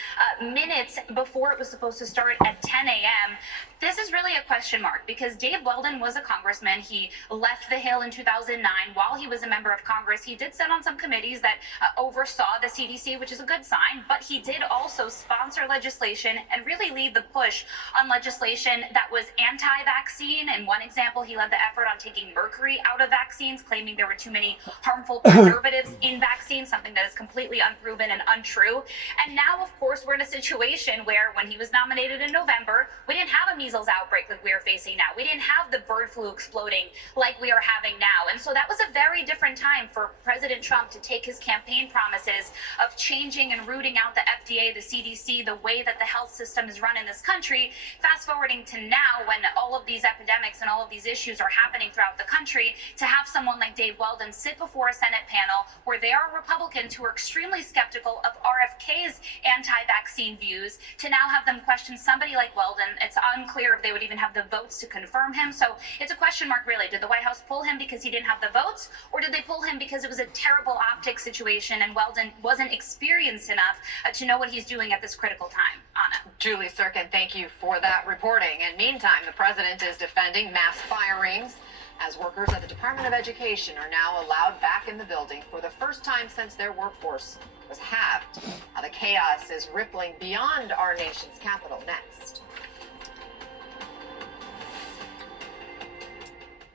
minutes before it was supposed to start at 10 a.m. This is really a question mark because Dave Weldon was a congressman. He left the Hill in 2009 while he was a member of Congress. He did sit on some committees that oversaw the CDC, which is a good sign, but he did also sponsor legislation and really lead the push on legislation that was anti-vaccine. In one example, he led the effort on taking mercury out of vaccines, claiming there were too many harmful preservatives in vaccines, something that is completely unproven and untrue. And now, of course, we're in a situation where when he was nominated in November, we didn't have a measles outbreak like we are facing now. We didn't have the bird flu exploding like we are having now. And so that was a very different time for President Trump to take his campaign promises of changing and rooting out the FDA, the CDC, the way that the health system is run in this country. Fast forwarding to now, when all of these epidemics and all of these issues are happening throughout the country, to have someone like Dave Weldon sit before a Senate panel where there are Republicans who are extremely skeptical of RFK's anti-vaccine views, to now have them question somebody like Weldon. It's unclear if they would even have the votes to confirm him. So it's a question mark, really. Did the White House pull him because he didn't have the votes, or did they pull him because it was a terrible optics situation and Weldon wasn't experienced enough to know what he's doing at this critical time? Anna. Julie Serkin, thank you for that reporting. And meantime, the president is defending mass firings as workers at the Department of Education are now allowed back in the building for the first time since their workforce was halved. How the chaos is rippling beyond our nation's capital next.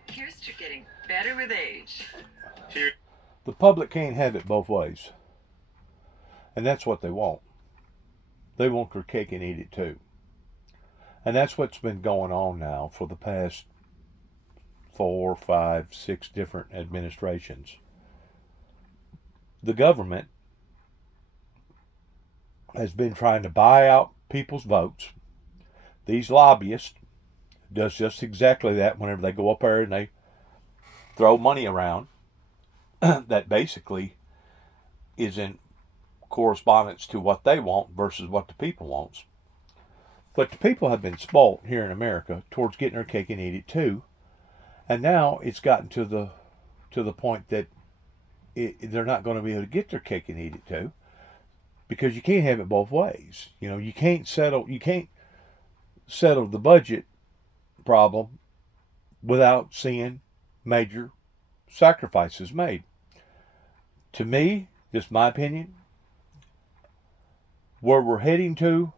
Here's to getting better with age. The public can't have it both ways. And that's what they want. They want their cake and eat it too. And that's what's been going on now for the past 4, 5, 6 different administrations. The government has been trying to buy out people's votes. These lobbyists does just exactly that whenever they go up there and they throw money around that basically is in correspondence to what they want versus what the people wants. But the people have been spoilt here in America towards getting their cake and eat it too. And now it's gotten to the point that they're not going to be able to get their cake and eat it too, because you can't have it both ways. You know, you can't settle the budget problem without seeing major sacrifices made. To me, just my opinion, where we're heading to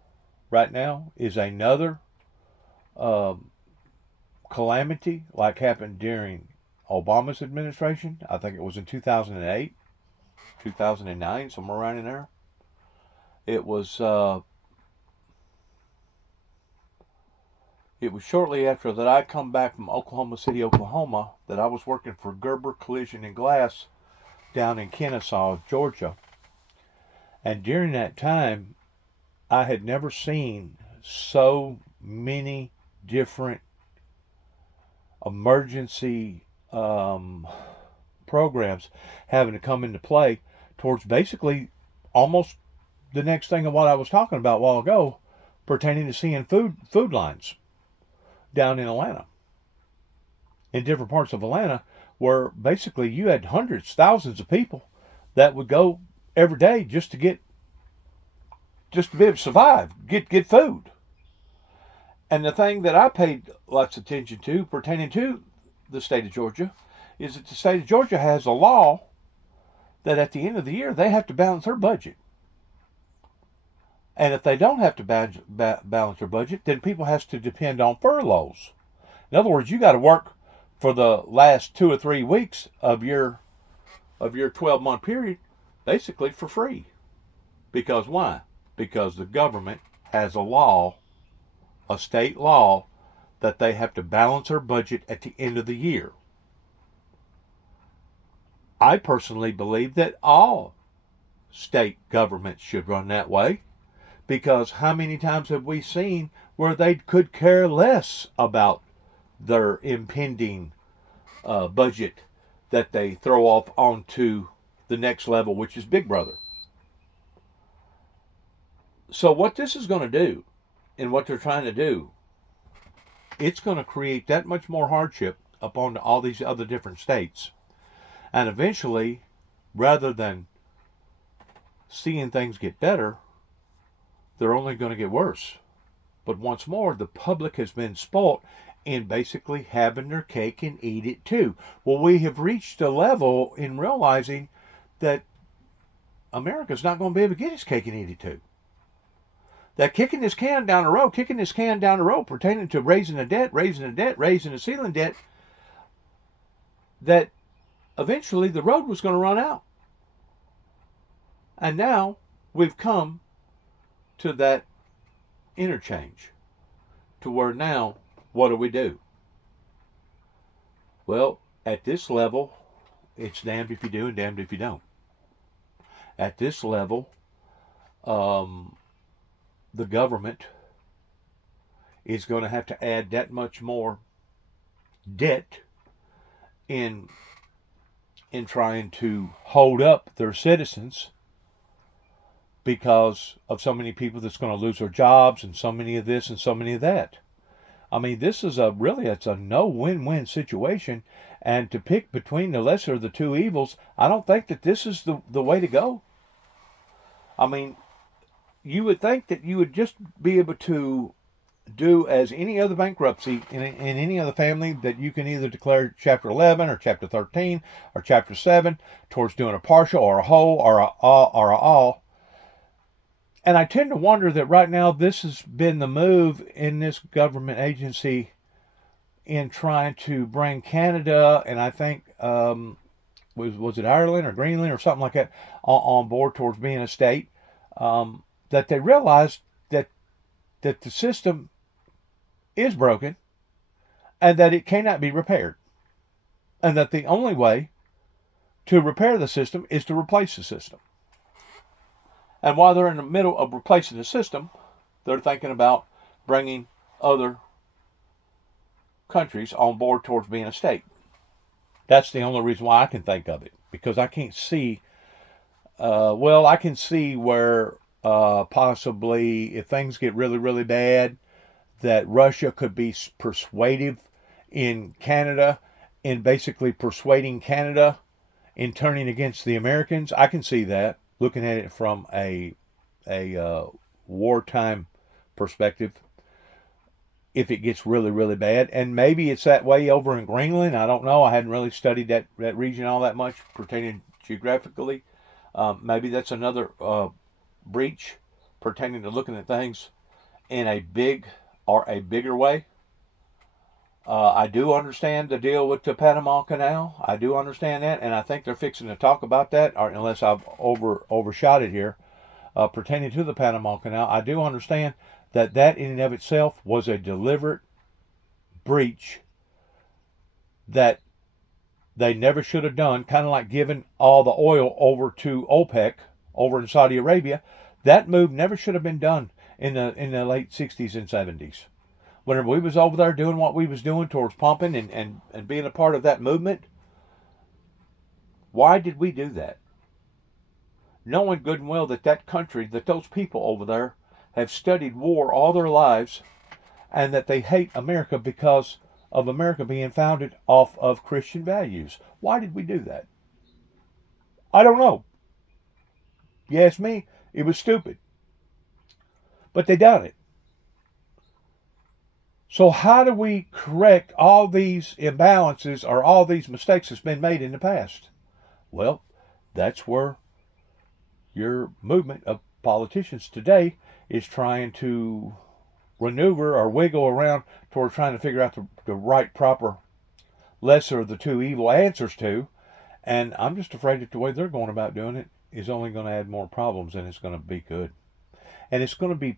right now is another calamity like happened during Obama's administration. I think it was in 2008, 2009, somewhere around in there. It was shortly after that I come back from Oklahoma City, Oklahoma, that I was working for Gerber Collision and Glass down in Kennesaw, Georgia. And during that time, I had never seen so many different emergency programs having to come into play towards basically almost the next thing of what I was talking about a while ago, pertaining to seeing food lines down in Atlanta, in different parts of Atlanta, where basically you had hundreds, thousands of people that would go every day just to be able to survive, get food. And the thing that I paid lots of attention to pertaining to the state of Georgia is that the state of Georgia has a law that at the end of the year they have to balance their budget. And if they don't have to balance their budget, then people have to depend on furloughs. In other words, you got to work for the last 2 or 3 weeks of your 12-month period basically for free. Because why? Because the government has a law, a state law, that they have to balance their budget at the end of the year. I personally believe that all state governments should run that way, because how many times have we seen where they could care less about their impending budget that they throw off onto the next level, which is Big Brother. So what this is going to do, and what they're trying to do, it's going to create that much more hardship upon all these other different states. And eventually, rather than seeing things get better, they're only going to get worse. But once more, the public has been spoilt in basically having their cake and eat it too. Well, we have reached a level in realizing that America's not going to be able to get its cake and eat it too. That kicking this can down the road pertaining to raising the debt, raising the ceiling debt, that eventually the road was going to run out. And now we've come to that interchange, to where now, what do? Well, at this level, it's damned if you do and damned if you don't. At this level, the government is going to have to add that much more debt in trying to hold up their citizens, because of so many people that's going to lose their jobs, and so many of this and so many of that. I mean, this is it's a no win-win situation, and to pick between the lesser of the two evils, I don't think that this is the way to go. I mean, you would think that you would just be able to do as any other bankruptcy in any other family, that you can either declare Chapter 11 or Chapter 13 or Chapter 7 towards doing a partial or a whole or a all. And I tend to wonder that right now this has been the move in this government agency in trying to bring Canada, and I think was it Ireland or Greenland or something like that, on board towards being a state, that they realized that the system is broken and that it cannot be repaired, and that the only way to repair the system is to replace the system. And while they're in the middle of replacing the system, they're thinking about bringing other countries on board towards being a state. That's the only reason why I can think of it, because I can't see, I can see where possibly if things get really, really bad, that Russia could be persuasive in Canada, in basically persuading Canada in turning against the Americans. I can see that, looking at it from a wartime perspective. if it gets really, really bad. And maybe it's that way over in Greenland. I don't know. I hadn't really studied that region all that much pertaining geographically. Maybe that's another breach pertaining to looking at things in a bigger way. I do understand the deal with the Panama Canal. I do understand that, and I think they're fixing to talk about that, or unless I've overshot it here, pertaining to the Panama Canal. I do understand that in and of itself was a deliberate breach that they never should have done, kind of like giving all the oil over to OPEC over in Saudi Arabia. That move never should have been done in the late 60s and 70s. Whenever we was over there doing what we was doing towards pumping and being a part of that movement, why did we do that? Knowing good and well that country, that those people over there have studied war all their lives, and that they hate America because of America being founded off of Christian values. Why did we do that? I don't know. You ask me, it was stupid. But they done it. So how do we correct all these imbalances or all these mistakes that's been made in the past? Well, that's where your movement of politicians today is trying to maneuver or wiggle around toward trying to figure out the right, proper, lesser of the two evil answers to. And I'm just afraid that the way they're going about doing it is only going to add more problems than it's going to be good. And it's going to be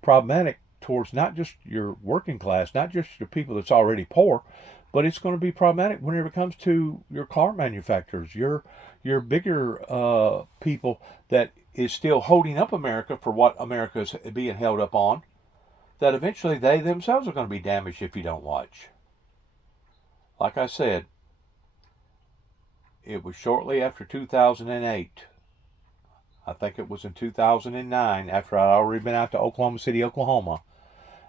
problematic towards not just your working class, not just your people that's already poor, but it's going to be problematic whenever it comes to your car manufacturers, your bigger people that is still holding up America for what America is being held up on, that eventually they themselves are going to be damaged if you don't watch. Like I said, it was shortly after 2008. I think it was in 2009, after I'd already been out to Oklahoma City, Oklahoma,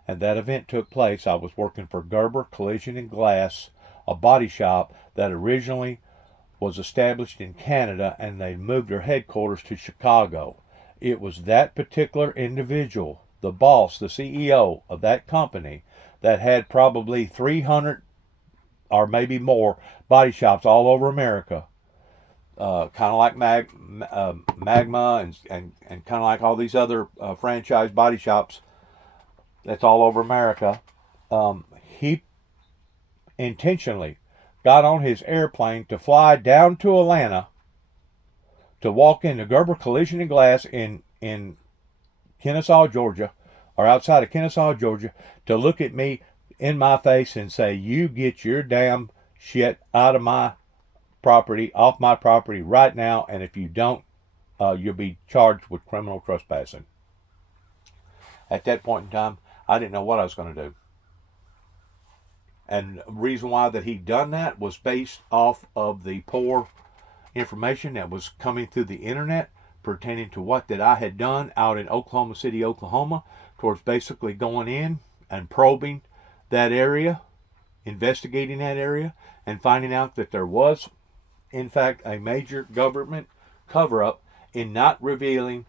and that event took place. I was working for Gerber Collision and Glass, a body shop that originally was established in Canada, and they moved their headquarters to Chicago. It was that particular individual, the boss, the CEO of that company, that had probably 300 or maybe more body shops all over America. Kind of like Magma and kind of like all these other franchise body shops that's all over America. He intentionally got on his airplane to fly down to Atlanta to walk into Gerber Collision and Glass in Kennesaw, Georgia, or outside of Kennesaw, Georgia, to look at me in my face and say, "You get your damn shit out of my property, off my property right now, and if you don't, you'll be charged with criminal trespassing." At that point in time, I didn't know what I was going to do. And the reason why that he'd done that was based off of the poor information that was coming through the internet pertaining to what that I had done out in Oklahoma City, Oklahoma, towards basically going in and probing that area, investigating that area, and finding out that there was, in fact, a major government cover-up in not revealing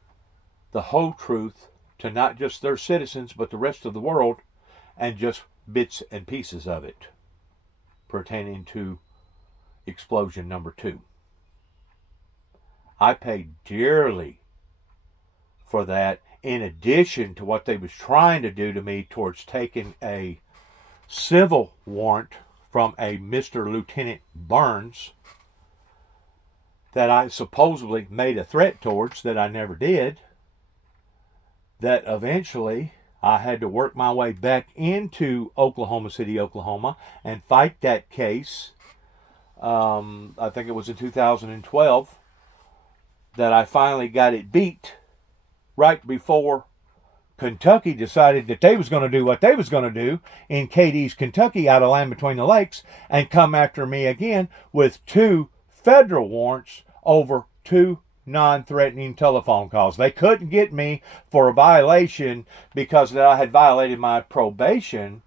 the whole truth to not just their citizens, but the rest of the world, and just bits and pieces of it pertaining to explosion number 2. I paid dearly for that, in addition to what they was trying to do to me towards taking a civil warrant from a Mr. Lieutenant Burns that I supposedly made a threat towards, that I never did, that eventually I had to work my way back into Oklahoma City, Oklahoma, and fight that case. I think it was in 2012 that I finally got it beat, right before Kentucky decided that they was going to do what they was going to do in Cadiz, Kentucky, out of Land Between the Lakes, and come after me again with 2 federal warrants over 2 non-threatening telephone calls. They couldn't get me for a violation because that I had violated my probation,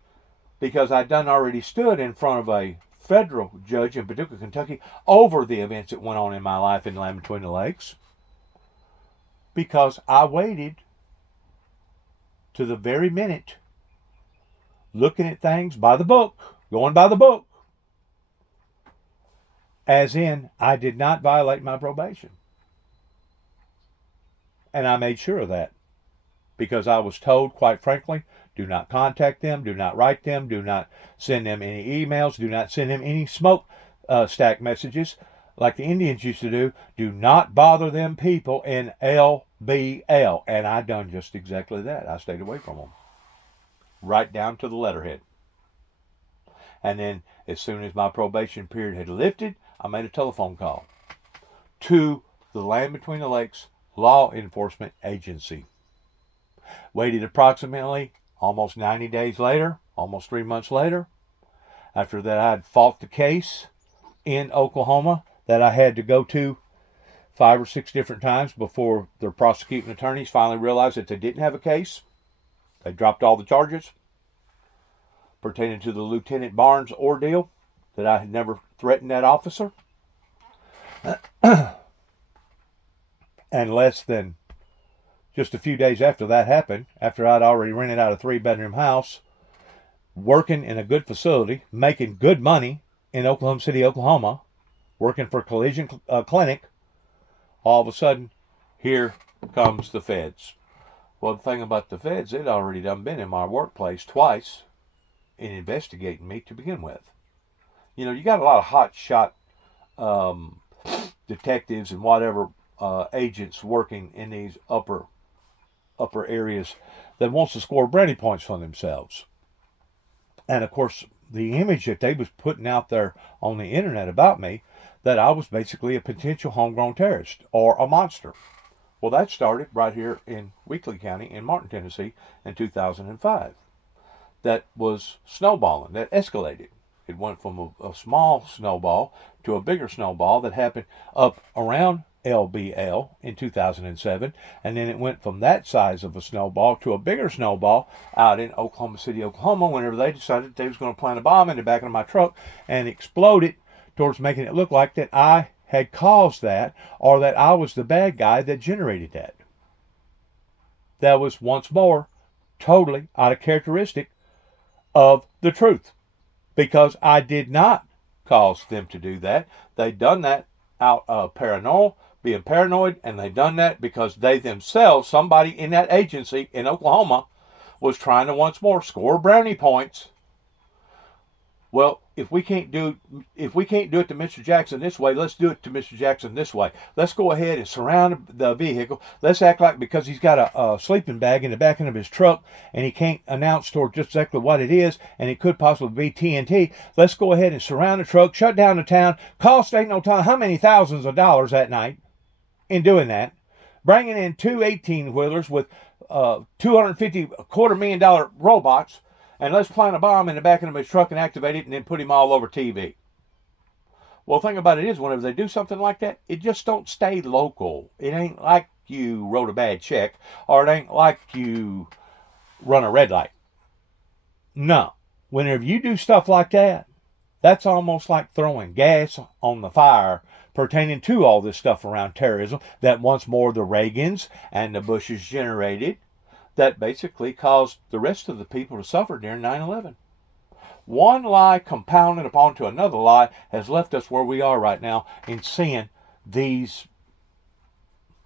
because I'd done already stood in front of a federal judge in Paducah, Kentucky, over the events that went on in my life in Land Between the Lakes, because I waited to the very minute looking at things by the book, going by the book, as in I did not violate my probation. And I made sure of that because I was told, quite frankly, do not contact them, do not write them, do not send them any emails, do not send them any smoke stack messages like the Indians used to do. Do not bother them people in LBL. And I done just exactly that. I stayed away from them. Right down to the letterhead. And then as soon as my probation period had lifted, I made a telephone call to the Land Between the Lakes Law Enforcement Agency. Waited approximately almost 90 days later, almost 3 months later, after that I had fought the case in Oklahoma that I had to go to 5 or 6 different times before the prosecuting attorneys finally realized that they didn't have a case. They dropped all the charges pertaining to the Lieutenant Barnes ordeal, that I had never threatened that officer. And less than just a few days after that happened, after I'd already rented out a 3-bedroom house, working in a good facility, making good money in Oklahoma City, Oklahoma, working for Collision Clinic, all of a sudden, here comes the feds. Well, the thing about the feds, they'd already done been in my workplace twice in investigating me to begin with. You know, you got a lot of hot shot detectives and whatever agents working in these upper areas that wants to score brownie points for themselves. And of course, the image that they was putting out there on the internet about me, that I was basically a potential homegrown terrorist or a monster. Well, that started right here in Weakley County in Martin, Tennessee in 2005. That was snowballing, that escalated. It went from a small snowball to a bigger snowball that happened up around LBL in 2007, and then it went from that size of a snowball to a bigger snowball out in Oklahoma City, Oklahoma, whenever they decided they was going to plant a bomb in the back of my truck and explode it, towards making it look like that I had caused that, or that I was the bad guy that generated that. That was once more totally out of characteristic of the truth, because I did not cause them to do that. They done that out of being paranoid, and they done that because they themselves, somebody in that agency in Oklahoma, was trying to once more score brownie points. Well, if we can't do it to Mr. Jackson this way, let's do it to Mr. Jackson this way. Let's go ahead and surround the vehicle. Let's act like because he's got a sleeping bag in the back end of his truck and he can't announce to just exactly what it is, and it could possibly be TNT. Let's go ahead and surround the truck, shut down the town, cost ain't no time how many thousands of dollars that night in doing that, bringing in 2 18-wheelers with $250 $250,000 robots. And let's plant a bomb in the back of his truck and activate it and then put him all over TV. Well, the thing about it is, whenever they do something like that, it just don't stay local. It ain't like you wrote a bad check, or it ain't like you run a red light. No. Whenever you do stuff like that, that's almost like throwing gas on the fire pertaining to all this stuff around terrorism that once more the Reagans and the Bushes generated, that basically caused the rest of the people to suffer during 9/11. One lie compounded upon to another lie has left us where we are right now in seeing these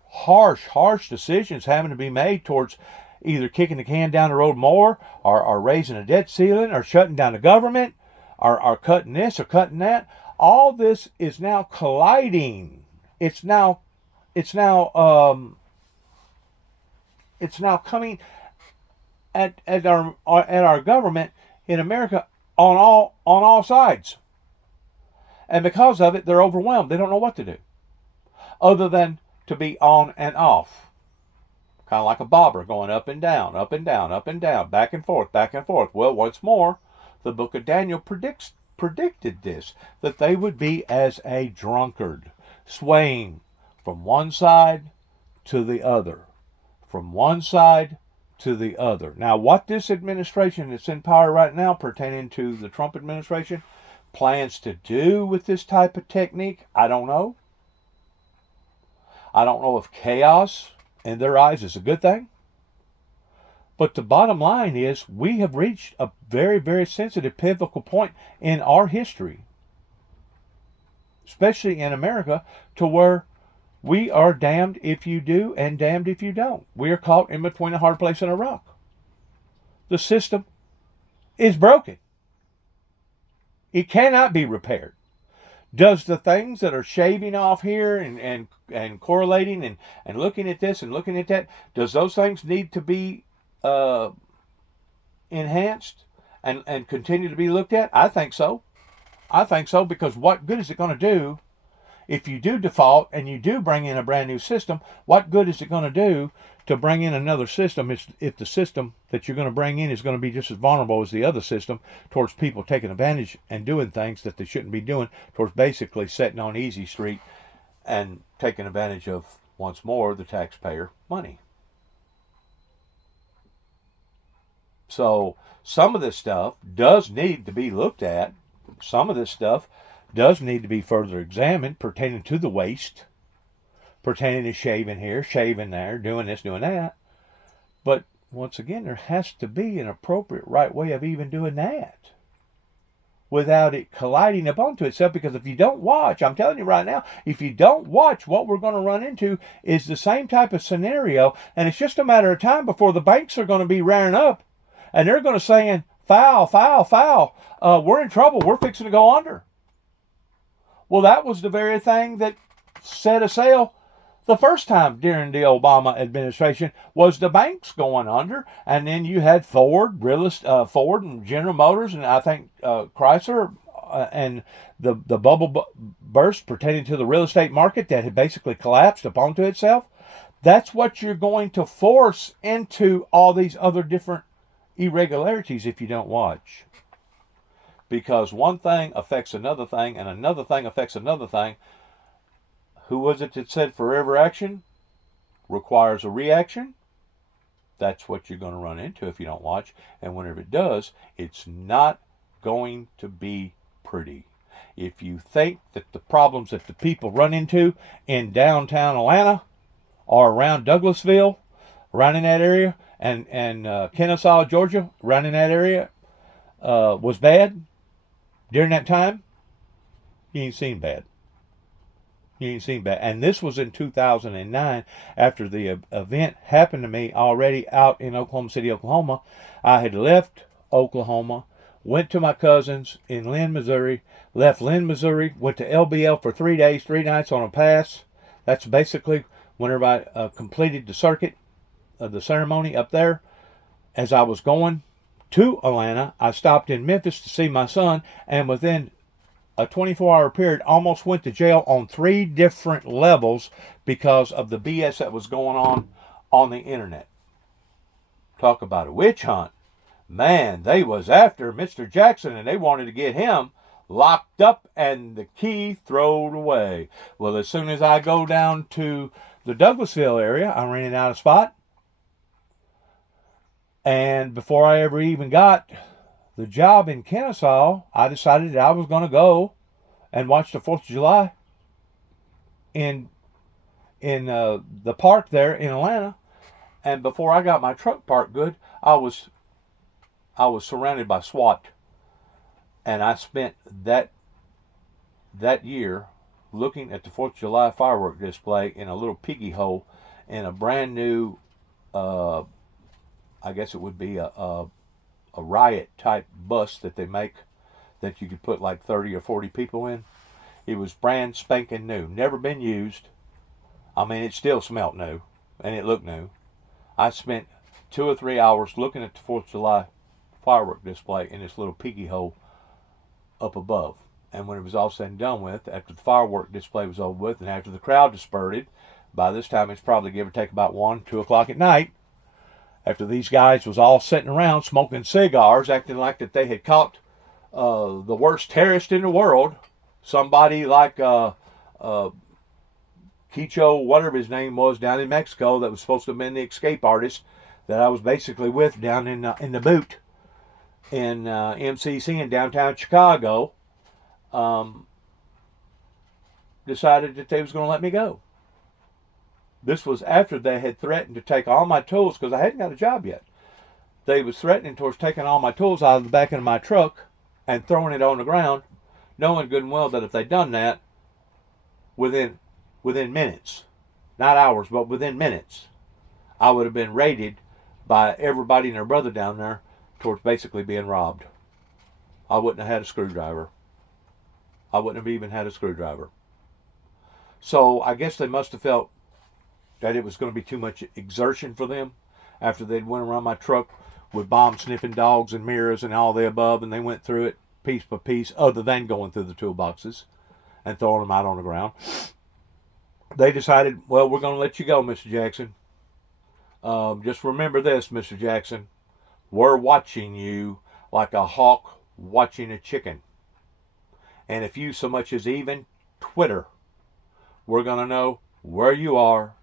harsh decisions having to be made towards either kicking the can down the road more, or raising a debt ceiling, or shutting down the government, or cutting this or cutting that. All this is now colliding. It's now coming at our government in America on all sides. And because of it, they're overwhelmed. They don't know what to do other than to be on and off. Kind of like a bobber going up and down, up and down, up and down, back and forth, back and forth. Well, once more, the book of Daniel predicted this, that they would be as a drunkard, swaying from one side to the other. From one side to the other. Now, what this administration that's in power right now, pertaining to the Trump administration, plans to do with this type of technique, I don't know. I don't know if chaos in their eyes is a good thing. But the bottom line is we have reached a very, very sensitive, pivotal point in our history, especially in America, to where we are damned if you do and damned if you don't. We are caught in between a hard place and a rock. The system is broken. It cannot be repaired. Does the things that are shaving off here and correlating and looking at this and looking at that, does those things need to be enhanced and continue to be looked at? I think so. I think so, because what good is it going to do if you do default and you do bring in a brand new system? What good is it going to do to bring in another system if the system that you're going to bring in is going to be just as vulnerable as the other system towards people taking advantage and doing things that they shouldn't be doing, towards basically sitting on Easy Street and taking advantage of, once more, the taxpayer money? So some of this stuff does need to be looked at. Some of this stuff does need to be further examined, pertaining to the waste, pertaining to shaving here, shaving there, doing this, doing that. But once again, there has to be an appropriate right way of even doing that without it colliding up onto itself. Because if you don't watch, I'm telling you right now, if you don't watch, what we're going to run into is the same type of scenario. And it's just a matter of time before the banks are going to be rearing up and they're going to saying, foul, foul, foul. We're in trouble. We're fixing to go under. Well, that was the very thing that set a sail the first time during the Obama administration, was the banks going under. And then you had Ford and General Motors, and I think Chrysler, and the bubble burst pertaining to the real estate market that had basically collapsed upon to itself. That's what you're going to force into all these other different irregularities if you don't watch. Because one thing affects another thing, and another thing affects another thing. Who was it that said forever action requires a reaction? That's what you're going to run into if you don't watch. And whenever it does, it's not going to be pretty. If you think that the problems that the people run into in downtown Atlanta or around Douglasville, around in that area, and Kennesaw, Georgia, around in that area, was bad during that time, you ain't seen bad. You ain't seen bad. And this was in 2009, after the event happened to me already out in Oklahoma City, Oklahoma. I had left Oklahoma, went to my cousins in Lynn, Missouri, left Lynn, Missouri, went to LBL for 3 days, 3 nights on a pass. That's basically whenever I completed the circuit of the ceremony up there. As I was going to Atlanta, I stopped in Memphis to see my son, and within a 24-hour period, almost went to jail on 3 different levels because of the BS that was going on the internet. Talk about a witch hunt. Man, they was after Mr. Jackson, and they wanted to get him locked up and the key thrown away. Well, as soon as I go down to the Douglasville area, I rented out a spot. And before I ever even got the job in Kennesaw, I decided that I was going to go and watch the 4th of July in the park there in Atlanta. And before I got my truck parked good, I was surrounded by SWAT. And I spent that year looking at the 4th of July firework display in a little piggy hole in a brand new, I guess it would be a riot type bus that they make that you could put like 30 or 40 people in. It was brand spanking new, never been used. I mean, it still smelled new and it looked new. I spent 2 or 3 hours looking at the 4th of July firework display in this little piggy hole up above. And when it was all said and done with, after the firework display was over with and after the crowd dispersed, by this time it's probably give or take about 1, 2 o'clock at night, after these guys was all sitting around smoking cigars, acting like that they had caught the worst terrorist in the world, somebody like Quicho, whatever his name was, down in Mexico, that was supposed to have been the escape artist that I was basically with down in the boot in MCC in downtown Chicago, decided that they was going to let me go. This was after they had threatened to take all my tools because I hadn't got a job yet. they was threatening towards taking all my tools out of the back of my truck and throwing it on the ground, knowing good and well that if they'd done that, within minutes, not hours, but within minutes, I would have been raided by everybody and their brother down there towards basically being robbed. I wouldn't have had a screwdriver. I wouldn't have even had a screwdriver. So I guess they must have felt that it was going to be too much exertion for them after they'd went around my truck with bomb-sniffing dogs and mirrors and all the above, and they went through it piece by piece, other than going through the toolboxes and throwing them out on the ground. They decided, well, we're going to let you go, Mr. Jackson. Just remember this, Mr. Jackson. We're watching you like a hawk watching a chicken. And if you so much as even Twitter, we're going to know where you are,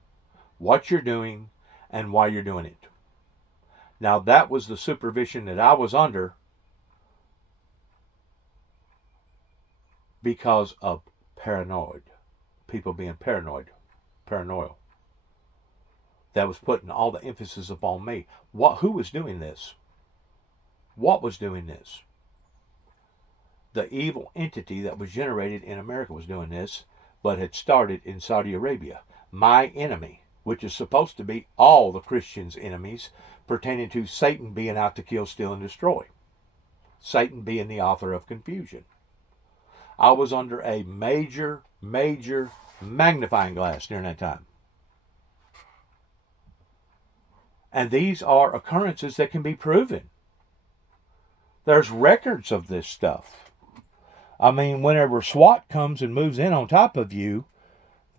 what you're doing, and why you're doing it. Now, that was the supervision that I was under because of paranoid. People being paranoid. That was putting all the emphasis upon me. Who was doing this? What was doing this? The evil entity that was generated in America was doing this, but had started in Saudi Arabia. My enemy, which is supposed to be all the Christians' enemies, pertaining to Satan being out to kill, steal, and destroy. Satan being the author of confusion. I was under a major magnifying glass during that time. And these are occurrences that can be proven. There's records of this stuff. I mean, whenever SWAT comes and moves in on top of you,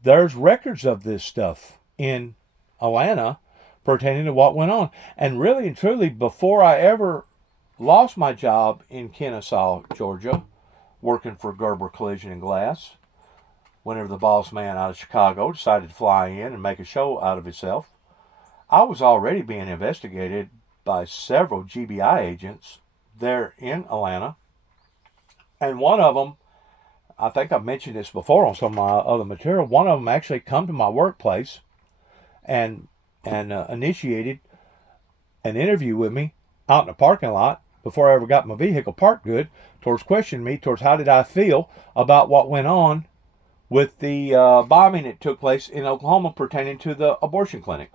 there's records of this stuff in Atlanta pertaining to what went on. And really and truly, before I ever lost my job in Kennesaw, Georgia, working for Gerber Collision and Glass, whenever the boss man out of Chicago decided to fly in and make a show out of himself, I was already being investigated by several GBI agents there in Atlanta. And one of them, I think I've mentioned this before on some of my other material, one of them actually come to my workplace and initiated an interview with me out in the parking lot before I ever got my vehicle parked good, towards questioning me towards how did I feel about what went on with the bombing that took place in Oklahoma pertaining to the abortion clinic.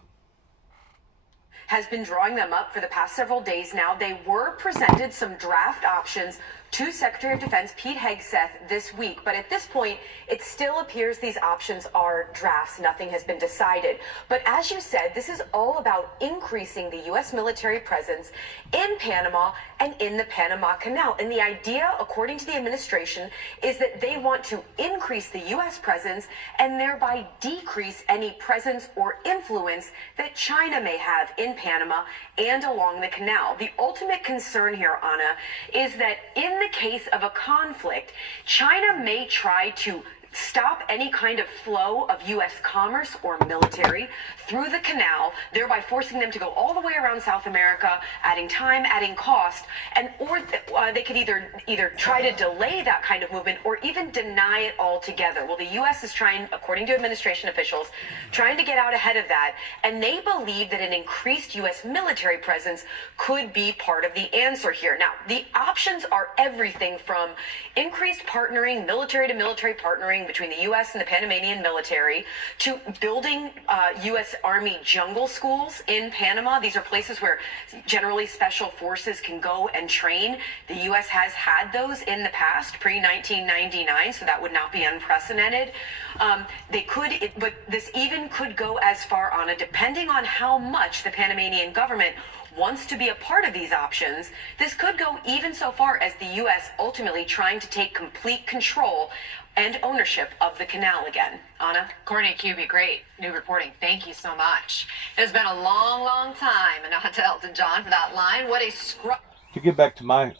Has been drawing them up for the past several days now. They were presented some draft options to Secretary of Defense Pete Hegseth this week, but at this point, it still appears these options are drafts. Nothing has been decided. But as you said, this is all about increasing the U.S. military presence in Panama and in the Panama Canal. And the idea, according to the administration, is that they want to increase the U.S. presence and thereby decrease any presence or influence that China may have in Panama and along the canal. The ultimate concern here, Anna, is that in the case of a conflict, China may try to stop any kind of flow of U.S. commerce or military through the canal, thereby forcing them to go all the way around South America, adding time, adding cost, and or they could either try to delay that kind of movement or even deny it altogether. Well, the U.S. is trying, according to administration officials, trying to get out ahead of that, and they believe that an increased U.S. military presence could be part of the answer here. Now, the options are everything from increased partnering, military to military partnering between the U.S. and the Panamanian military, to building U.S. Army jungle schools in Panama. These are places where generally special forces can go and train. The U.S. has had those in the past, pre-1999, so that would not be unprecedented. But this even could go as far, Anna, depending on how much the Panamanian government wants to be a part of these options. This could go even so far as the U.S. ultimately trying to take complete control and ownership of the canal again. Anna? Courtney Kube, great new reporting. Thank you so much. It's been a long time, and not to Elton John for that line. What a To get back to my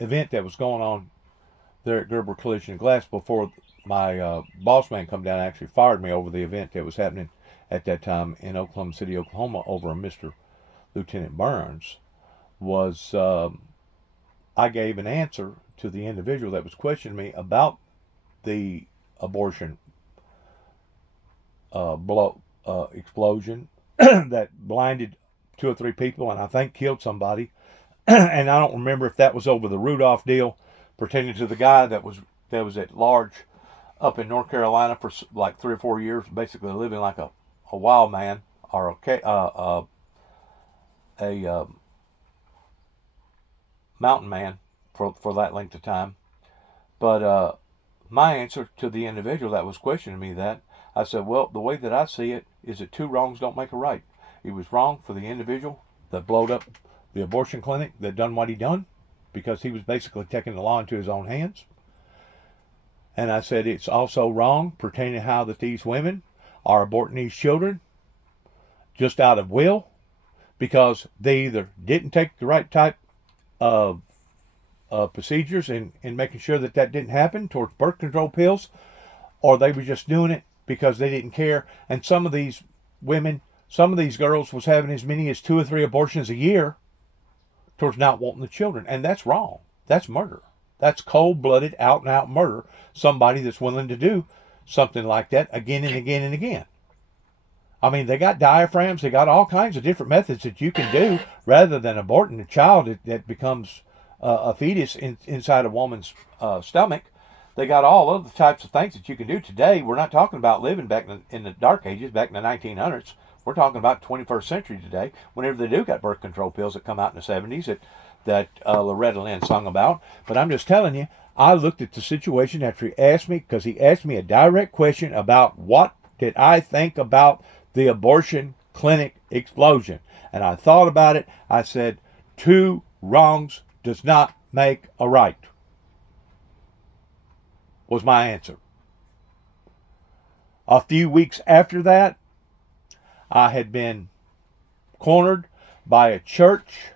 event that was going on there at Gerber Collision and Glass before my boss man come down and actually fired me over the event that was happening at that time in Oklahoma City, Oklahoma, over a Mr. Lieutenant Burns, was I gave an answer to the individual that was questioning me about the abortion explosion that blinded 2 or 3 people, and I think killed somebody. And I don't remember if that was over the Rudolph deal, pertaining to the guy that was at large up in North Carolina for like 3 or 4 years, basically living like a wild man, or a mountain man for that length of time. But my answer to the individual that was questioning me that, I said, well, the way that I see it is that 2 wrongs don't make a right. It was wrong for the individual that blowed up the abortion clinic, that done what he done, because he was basically taking the law into his own hands. And I said it's also wrong pertaining to how that these women are aborting these children just out of will, because they either didn't take the right type of procedures in making sure that didn't happen towards birth control pills, or they were just doing it because they didn't care. And some of these women, some of these girls was having as many as 2 or 3 abortions a year towards not wanting the children. And that's wrong. That's murder. That's cold-blooded, out-and-out murder. Somebody that's willing to do something like that again and again and again. I mean, they got diaphragms. They got all kinds of different methods that you can do rather than aborting a child that becomes a fetus inside a woman's stomach. They got all other types of things that you can do today. We're not talking about living back in the dark ages, back in the 1900s. We're talking about 21st century today, whenever they do got birth control pills that come out in the 70s that Loretta Lynn sung about. But I'm just telling you, I looked at the situation after he asked me, because he asked me a direct question about what did I think about the abortion clinic explosion. And I thought about it. I said, 2 wrongs does not make a right, was my answer. A few weeks after that, I had been cornered by a church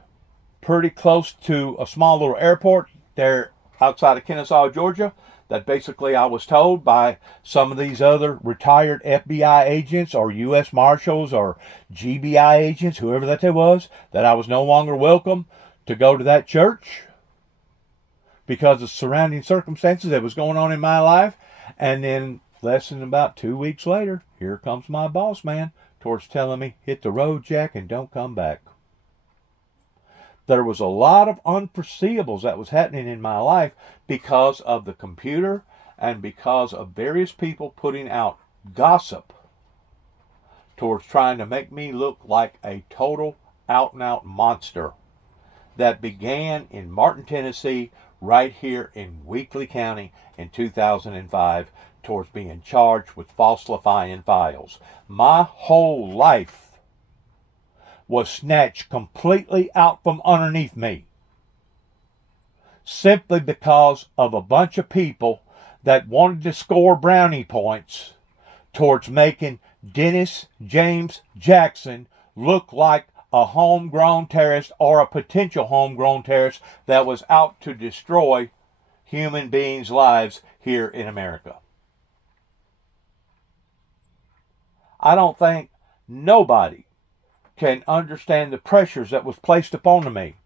pretty close to a small little airport there outside of Kennesaw, Georgia, that basically I was told by some of these other retired FBI agents or U.S. Marshals or GBI agents, whoever that they was, that I was no longer welcome to go to that church because of surrounding circumstances that was going on in my life. And then less than about 2 weeks later, here comes my boss man towards telling me, hit the road, Jack, and don't come back. There was a lot of unforeseeables that was happening in my life because of the computer and because of various people putting out gossip towards trying to make me look like a total out-and-out monster that began in Martin, Tennessee, right here in Weakley County in 2005, towards being charged with falsifying files. My whole life was snatched completely out from underneath me, simply because of a bunch of people that wanted to score brownie points towards making Dennis James Jackson look like a homegrown terrorist or a potential homegrown terrorist that was out to destroy human beings' lives here in America. I don't think nobody can understand the pressures that was placed upon me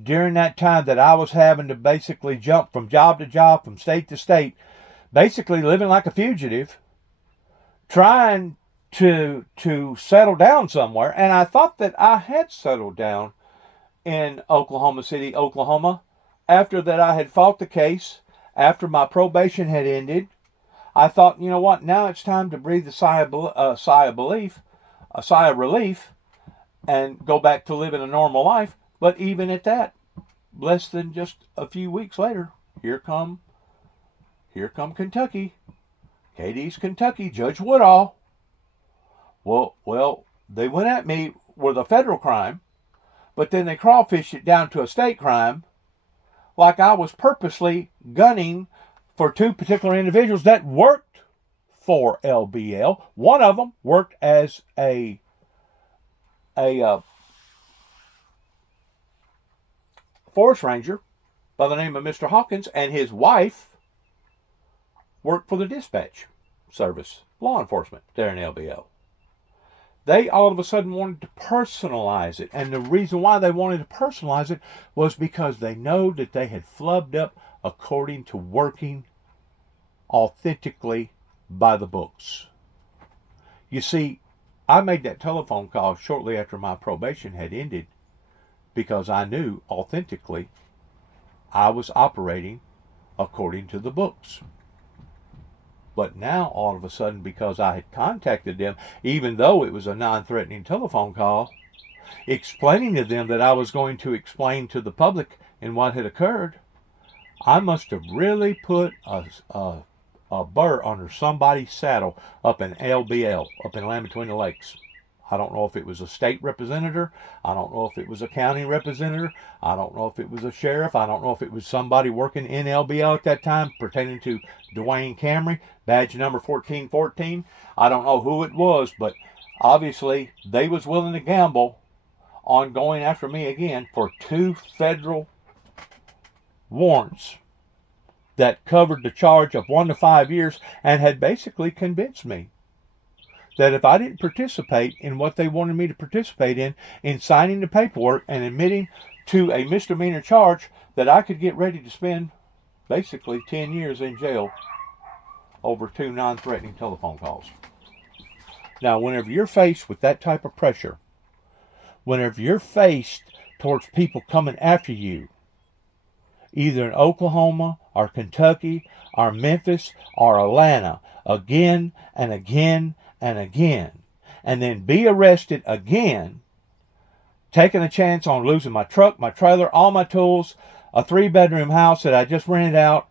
during that time that I was having to basically jump from job to job, from state to state, basically living like a fugitive, trying to settle down somewhere. And I thought that I had settled down in Oklahoma City, Oklahoma, after that I had fought the case, after my probation had ended. I thought, you know what, now it's time to breathe a sigh of relief, and go back to living a normal life. But even at that, less than just a few weeks later, here come Kentucky, Katie's Kentucky, Judge Woodall. Well, they went at me with a federal crime, but then they crawfished it down to a state crime, like I was purposely gunning for 2 particular individuals that worked for LBL. One of them worked as a forest ranger by the name of Mr. Hawkins, and his wife worked for the dispatch service, law enforcement there in LBL. They all of a sudden wanted to personalize it, and the reason why they wanted to personalize it was because they know that they had flubbed up according to working authentically by the books. You see, I made that telephone call shortly after my probation had ended because I knew authentically I was operating according to the books. But now, all of a sudden, because I had contacted them, even though it was a non-threatening telephone call, explaining to them that I was going to explain to the public in what had occurred, I must have really put a burr under somebody's saddle up in LBL, up in Land Between the Lakes. I don't know if it was a state representative. I don't know if it was a county representative. I don't know if it was a sheriff. I don't know if it was somebody working in LBL at that time pertaining to Dwayne Camry, badge number 1414. I don't know who it was, but obviously they was willing to gamble on going after me again for 2 federal warrants that covered the charge of 1 to 5 years and had basically convinced me that if I didn't participate in what they wanted me to participate in signing the paperwork and admitting to a misdemeanor charge, that I could get ready to spend basically 10 years in jail over 2 non-threatening telephone calls. Now, whenever you're faced with that type of pressure, whenever you're faced towards people coming after you, either in Oklahoma or Kentucky or Memphis or Atlanta, again and again and again, and then be arrested again, taking a chance on losing my truck, my trailer, all my tools, a 3-bedroom house that I just rented out,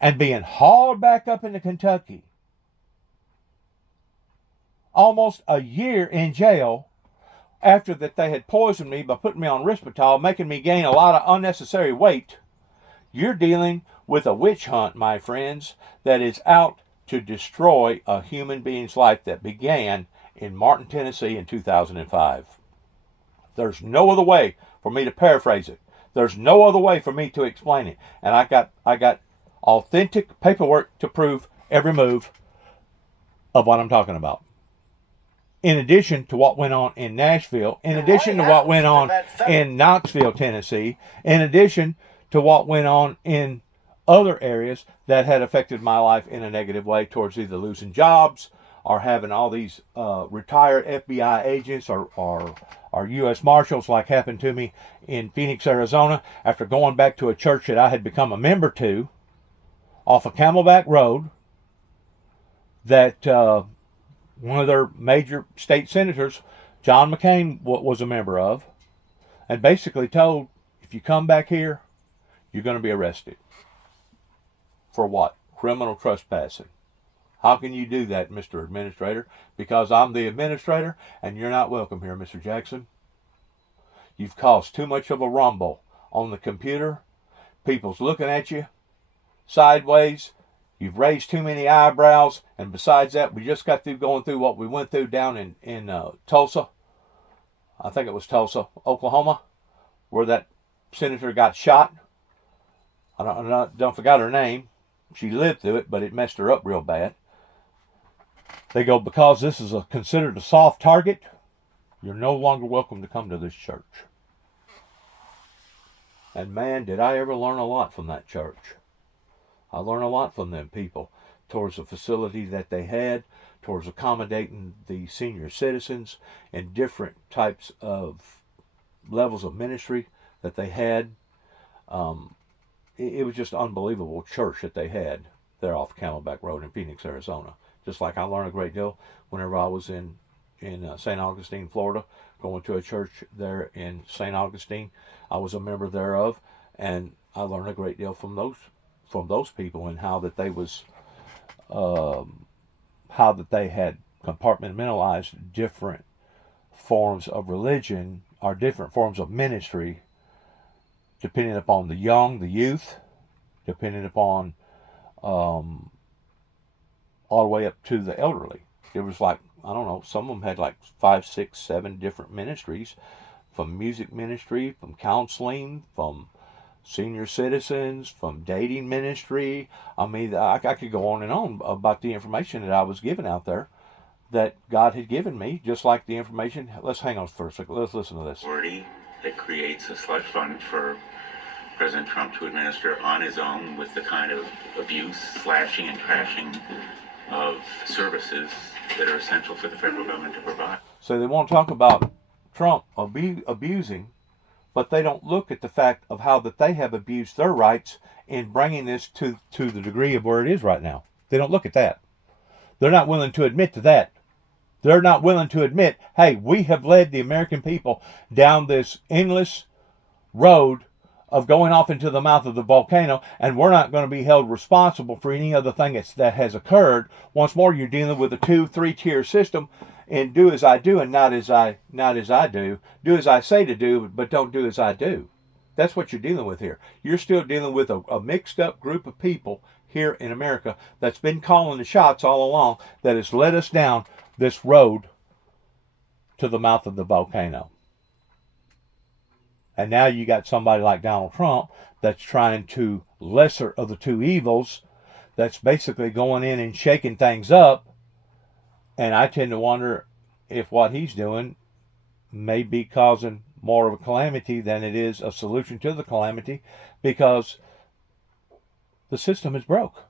and being hauled back up into Kentucky, almost a year in jail after that they had poisoned me by putting me on Risperdal, making me gain a lot of unnecessary weight. You're dealing with a witch hunt, my friends, that is out to destroy a human being's life that began in Martin, Tennessee in 2005. There's no other way for me to paraphrase it. There's no other way for me to explain it. And I got authentic paperwork to prove every move of what I'm talking about. In addition to what went on in Nashville, in addition to what went on in Knoxville, Tennessee, in addition to what went on in other areas that had affected my life in a negative way towards either losing jobs or having all these retired FBI agents or U.S. Marshals, like happened to me in Phoenix, Arizona, after going back to a church that I had become a member to off of Camelback Road, that one of their major state senators, John McCain, was a member of, and basically told, if you come back here, you're going to be arrested. For what? Criminal trespassing. How can you do that, Mr. Administrator? Because I'm the administrator and you're not welcome here, Mr. Jackson. You've caused too much of a rumble on the computer. People's looking at you sideways. You've raised too many eyebrows. And besides that, we just got through going through what we went through down in Tulsa. I think it was Tulsa, Oklahoma, where that senator got shot. I don't forget her name. She lived through it, but it messed her up real bad. They go, because this is considered a soft target, you're no longer welcome to come to this church. And man, did I ever learn a lot from that church. I learned a lot from them people towards the facility that they had, towards accommodating the senior citizens and different types of levels of ministry that they had. It was just an unbelievable church that they had there off Camelback Road in Phoenix, Arizona. Just like I learned a great deal whenever I was in St. Augustine, Florida, going to a church there in St. Augustine. I was a member thereof, and I learned a great deal from those people and how that they was how that they had compartmentalized different forms of religion or different forms of ministry, depending upon the young, the youth, depending upon all the way up to the elderly. It was like, I don't know, some of them had like 5, 6, 7 different ministries, from music ministry, from counseling, from senior citizens, from dating ministry. I mean, I could go on and on about the information that I was given out there that God had given me, just like the information. Let's hang on for a second. Let's listen to this. That creates a slush fund for President Trump to administer on his own with the kind of abuse, slashing, and trashing of services that are essential for the federal government to provide. So they want to talk about Trump abusing, but they don't look at the fact of how that they have abused their rights in bringing this to the degree of where it is right now. They don't look at that. They're not willing to admit to that. They're not willing to admit, hey, we have led the American people down this endless road of going off into the mouth of the volcano, and we're not going to be held responsible for any other thing that has occurred. Once more, you're dealing with a 2-3 tier system, and do as I do and not as I do. Do as I say to do, but don't do as I do. That's what you're dealing with here. You're still dealing with a mixed up group of people here in America that's been calling the shots all along, that has led us down this road to the mouth of the volcano. And now you got somebody like Donald Trump that's trying to lesser of the two evils, that's basically going in and shaking things up. And I tend to wonder if what he's doing may be causing more of a calamity than it is a solution to the calamity, because the system is broke.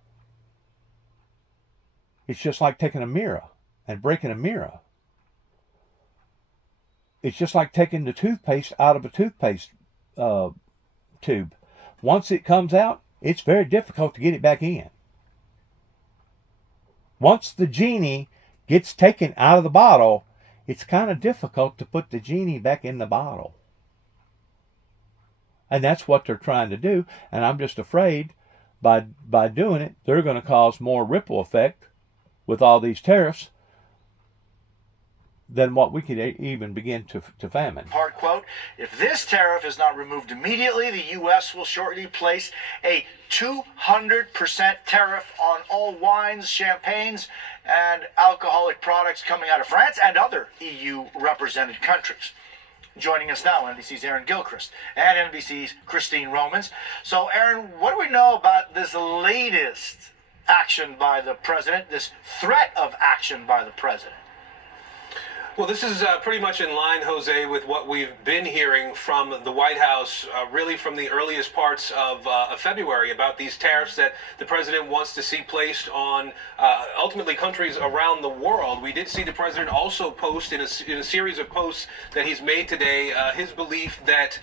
It's just like taking a mirror and breaking a mirror. It's just like taking the toothpaste out of a toothpaste tube. Once it comes out, it's very difficult to get it back in. Once the genie gets taken out of the bottle, it's kind of difficult to put the genie back in the bottle. And that's what they're trying to do. And I'm just afraid by doing it, they're going to cause more ripple effect with all these tariffs than what we could even begin to fathom. Hard quote, if this tariff is not removed immediately, the U.S. will shortly place a 200% tariff on all wines, champagnes, and alcoholic products coming out of France and other EU-represented countries. Joining us now, NBC's Aaron Gilchrist and NBC's Christine Romans. So, Aaron, what do we know about this latest action by the president, this threat of action by the president? Well, this is pretty much in line, Jose, with what we've been hearing from the White House, really from the earliest parts of February, about these tariffs that the president wants to see placed on ultimately countries around the world. We did see the president also post in a series of posts that he's made today his belief that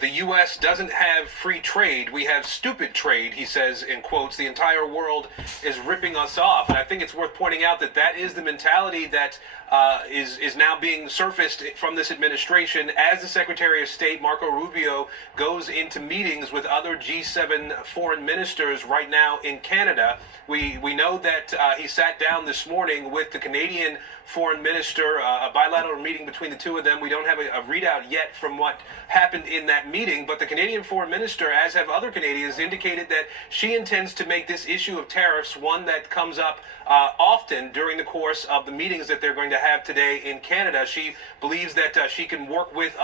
the U.S. doesn't have free trade. We have stupid trade, he says in quotes. The entire world is ripping us off. And I think it's worth pointing out that that is the mentality that is now being surfaced from this administration as the Secretary of State, Marco Rubio, goes into meetings with other G7 foreign ministers right now in Canada. We know that he sat down this morning with the Canadian foreign minister, a bilateral meeting between the two of them. We don't have a readout yet from what happened in that meeting, but the Canadian foreign minister, as have other Canadians, indicated that she intends to make this issue of tariffs one that comes up often during the course of the meetings that they're going to have today in Canada. She believes that she can work with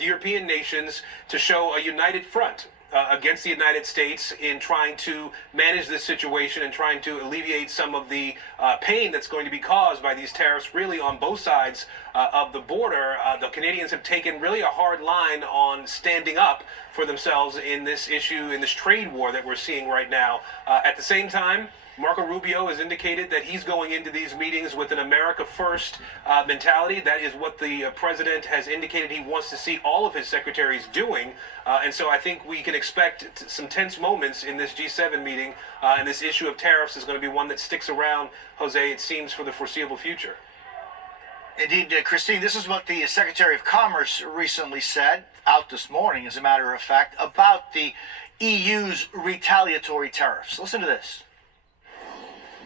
European nations to show a united front against the United States in trying to manage this situation and trying to alleviate some of the pain that's going to be caused by these tariffs really on both sides of the border. The Canadians have taken really a hard line on standing up for themselves in this issue, in this trade war that we're seeing right now. At the same time, Marco Rubio has indicated that he's going into these meetings with an America First mentality. That is what the president has indicated he wants to see all of his secretaries doing. And so I think we can expect some tense moments in this G7 meeting. And this issue of tariffs is going to be one that sticks around, Jose, it seems, for the foreseeable future. Indeed, Christine, this is what the Secretary of Commerce recently said, out this morning, as a matter of fact, about the EU's retaliatory tariffs. Listen to this.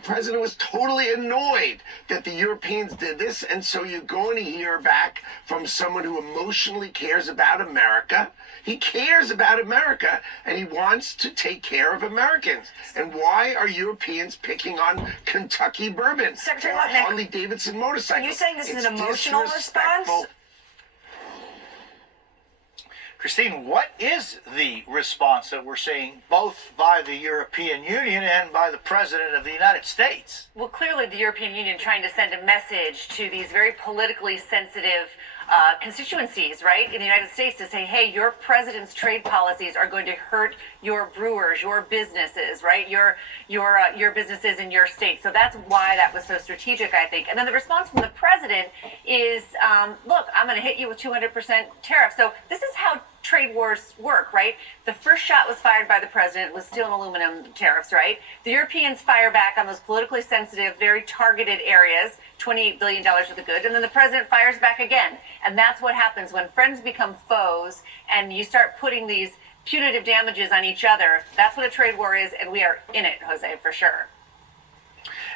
The president was totally annoyed that the Europeans did this, and so you're going to hear back from someone who emotionally cares about America. He cares about America, and he wants to take care of Americans. And why are Europeans picking on Kentucky bourbon Secretary or Lutnick, Harley-Davidson motorcycles? Are you saying this is It's an emotional response? Christine, what is the response that we're seeing both by the European Union and by the President of the United States? Well, clearly the European Union trying to send a message to these very politically sensitive constituencies, right, in the United States to say, hey, your president's trade policies are going to hurt your brewers, your businesses, right, your businesses in your state. So that's why that was so strategic, I think. And then the response from the president is, look, I'm going to hit you with 200% tariffs. So this is how trade wars work, right? The first shot was fired by the president with steel and aluminum tariffs, right? The Europeans fire back on those politically sensitive, very targeted areas, $28 billion worth of goods, and then the president fires back again. And that's what happens when friends become foes and you start putting these punitive damages on each other. That's what a trade war is, and we are in it, Jose, for sure.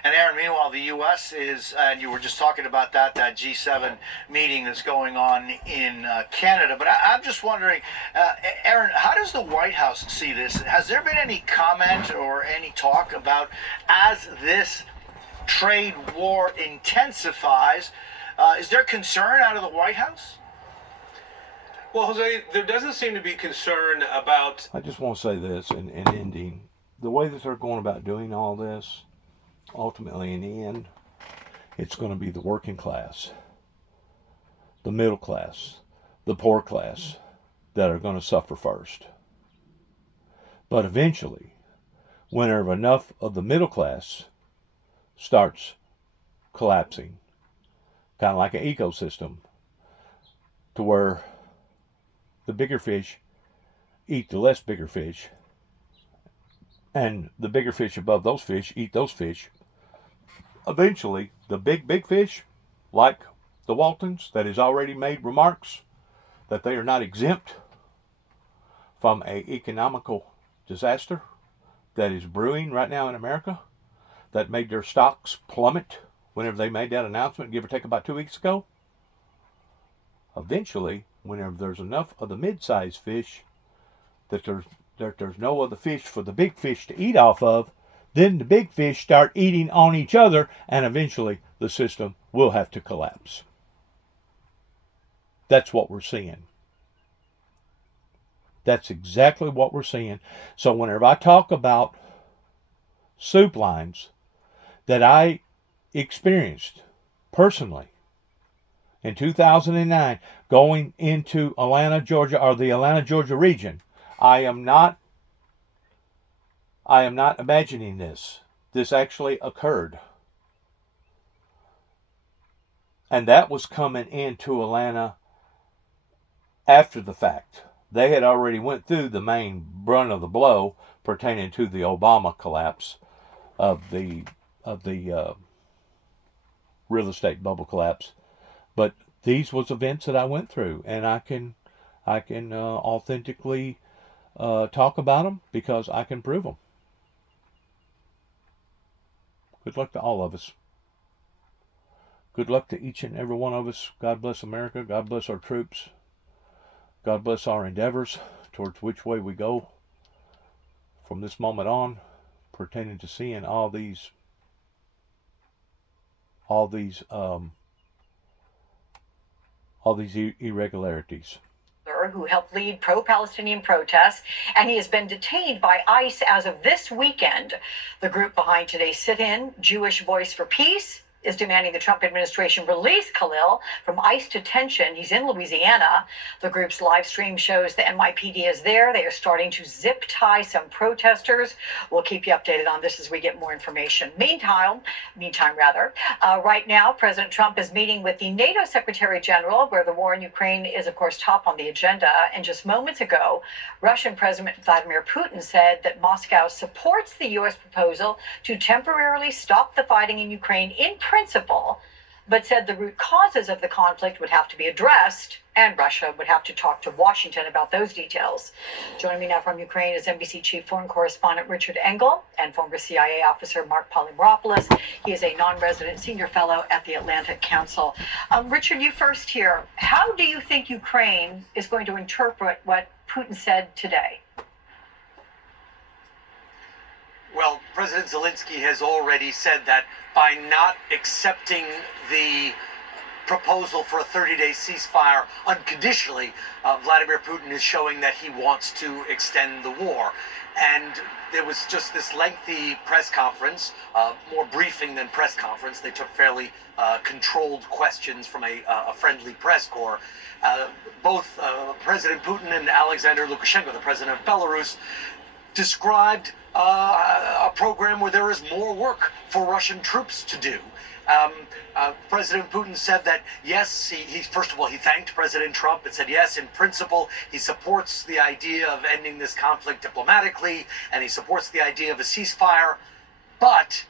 And Aaron, meanwhile, the U.S. is, and you were just talking about that G7 meeting that's going on in Canada. But I'm just wondering, Aaron, how does the White House see this? Has there been any comment or any talk about, as this trade war intensifies, is there concern out of the White House? Well, Jose, there doesn't seem to be concern about... I just want to say this in ending. The way that they're going about doing all this, ultimately in the end, it's going to be the working class, the middle class, the poor class that are going to suffer first. But eventually, whenever enough of the middle class starts collapsing, kind of like an ecosystem, to where the bigger fish eat the less bigger fish, and the bigger fish above those fish eat those fish, eventually the big fish, like the Waltons, that has already made remarks that they are not exempt from an economical disaster that is brewing right now in America, that made their stocks plummet whenever they made that announcement, give or take about 2 weeks ago. Eventually, whenever there's enough of the mid-sized fish that there's no other fish for the big fish to eat off of, then the big fish start eating on each other, and eventually the system will have to collapse. That's what we're seeing. That's exactly what we're seeing. So whenever I talk about soup lines that I experienced personally in 2009 going into Atlanta, Georgia, or the Atlanta, Georgia region, I am not imagining this. This actually occurred. And that was coming into Atlanta after the fact. They had already went through the main brunt of the blow pertaining to the Obama collapse of the real estate bubble collapse. But these was events that I went through, and I can authentically talk about them because I can prove them. Good luck to all of us. Good luck to each and every one of us. God bless America. God bless our troops. God bless our endeavors towards which way we go from this moment on, pertaining to seeing all these irregularities. Who helped lead pro-Palestinian protests, and he has been detained by ICE as of this weekend. The group behind today's sit-in, Jewish Voice for Peace, is demanding the Trump administration release Khalil from ICE detention. He's in Louisiana. The group's live stream shows the NYPD is there. They are starting to zip tie some protesters. We'll keep you updated on this as we get more information. Meantime, right now, President Trump is meeting with the NATO Secretary General, where the war in Ukraine is, of course, top on the agenda. And just moments ago, Russian President Vladimir Putin said that Moscow supports the U.S. proposal to temporarily stop the fighting in Ukraine in principle, but said the root causes of the conflict would have to be addressed, and Russia would have to talk to Washington about those details. Joining me now from Ukraine is NBC Chief Foreign Correspondent Richard Engel and former CIA officer Mark Polymeropoulos. He is a non-resident senior fellow at the Atlantic Council. Richard, you first here. How do you think Ukraine is going to interpret what Putin said today? Well, President Zelensky has already said that by not accepting the proposal for a 30-day ceasefire unconditionally, Vladimir Putin is showing that he wants to extend the war. And there was just this lengthy press conference, more briefing than press conference. They took fairly controlled questions from a friendly press corps. Both President Putin and Alexander Lukashenko, the president of Belarus, described a program where there is more work for Russian troops to do. President Putin said that, yes, he first of all, he thanked President Trump and said, yes, in principle, he supports the idea of ending this conflict diplomatically, and he supports the idea of a ceasefire, but,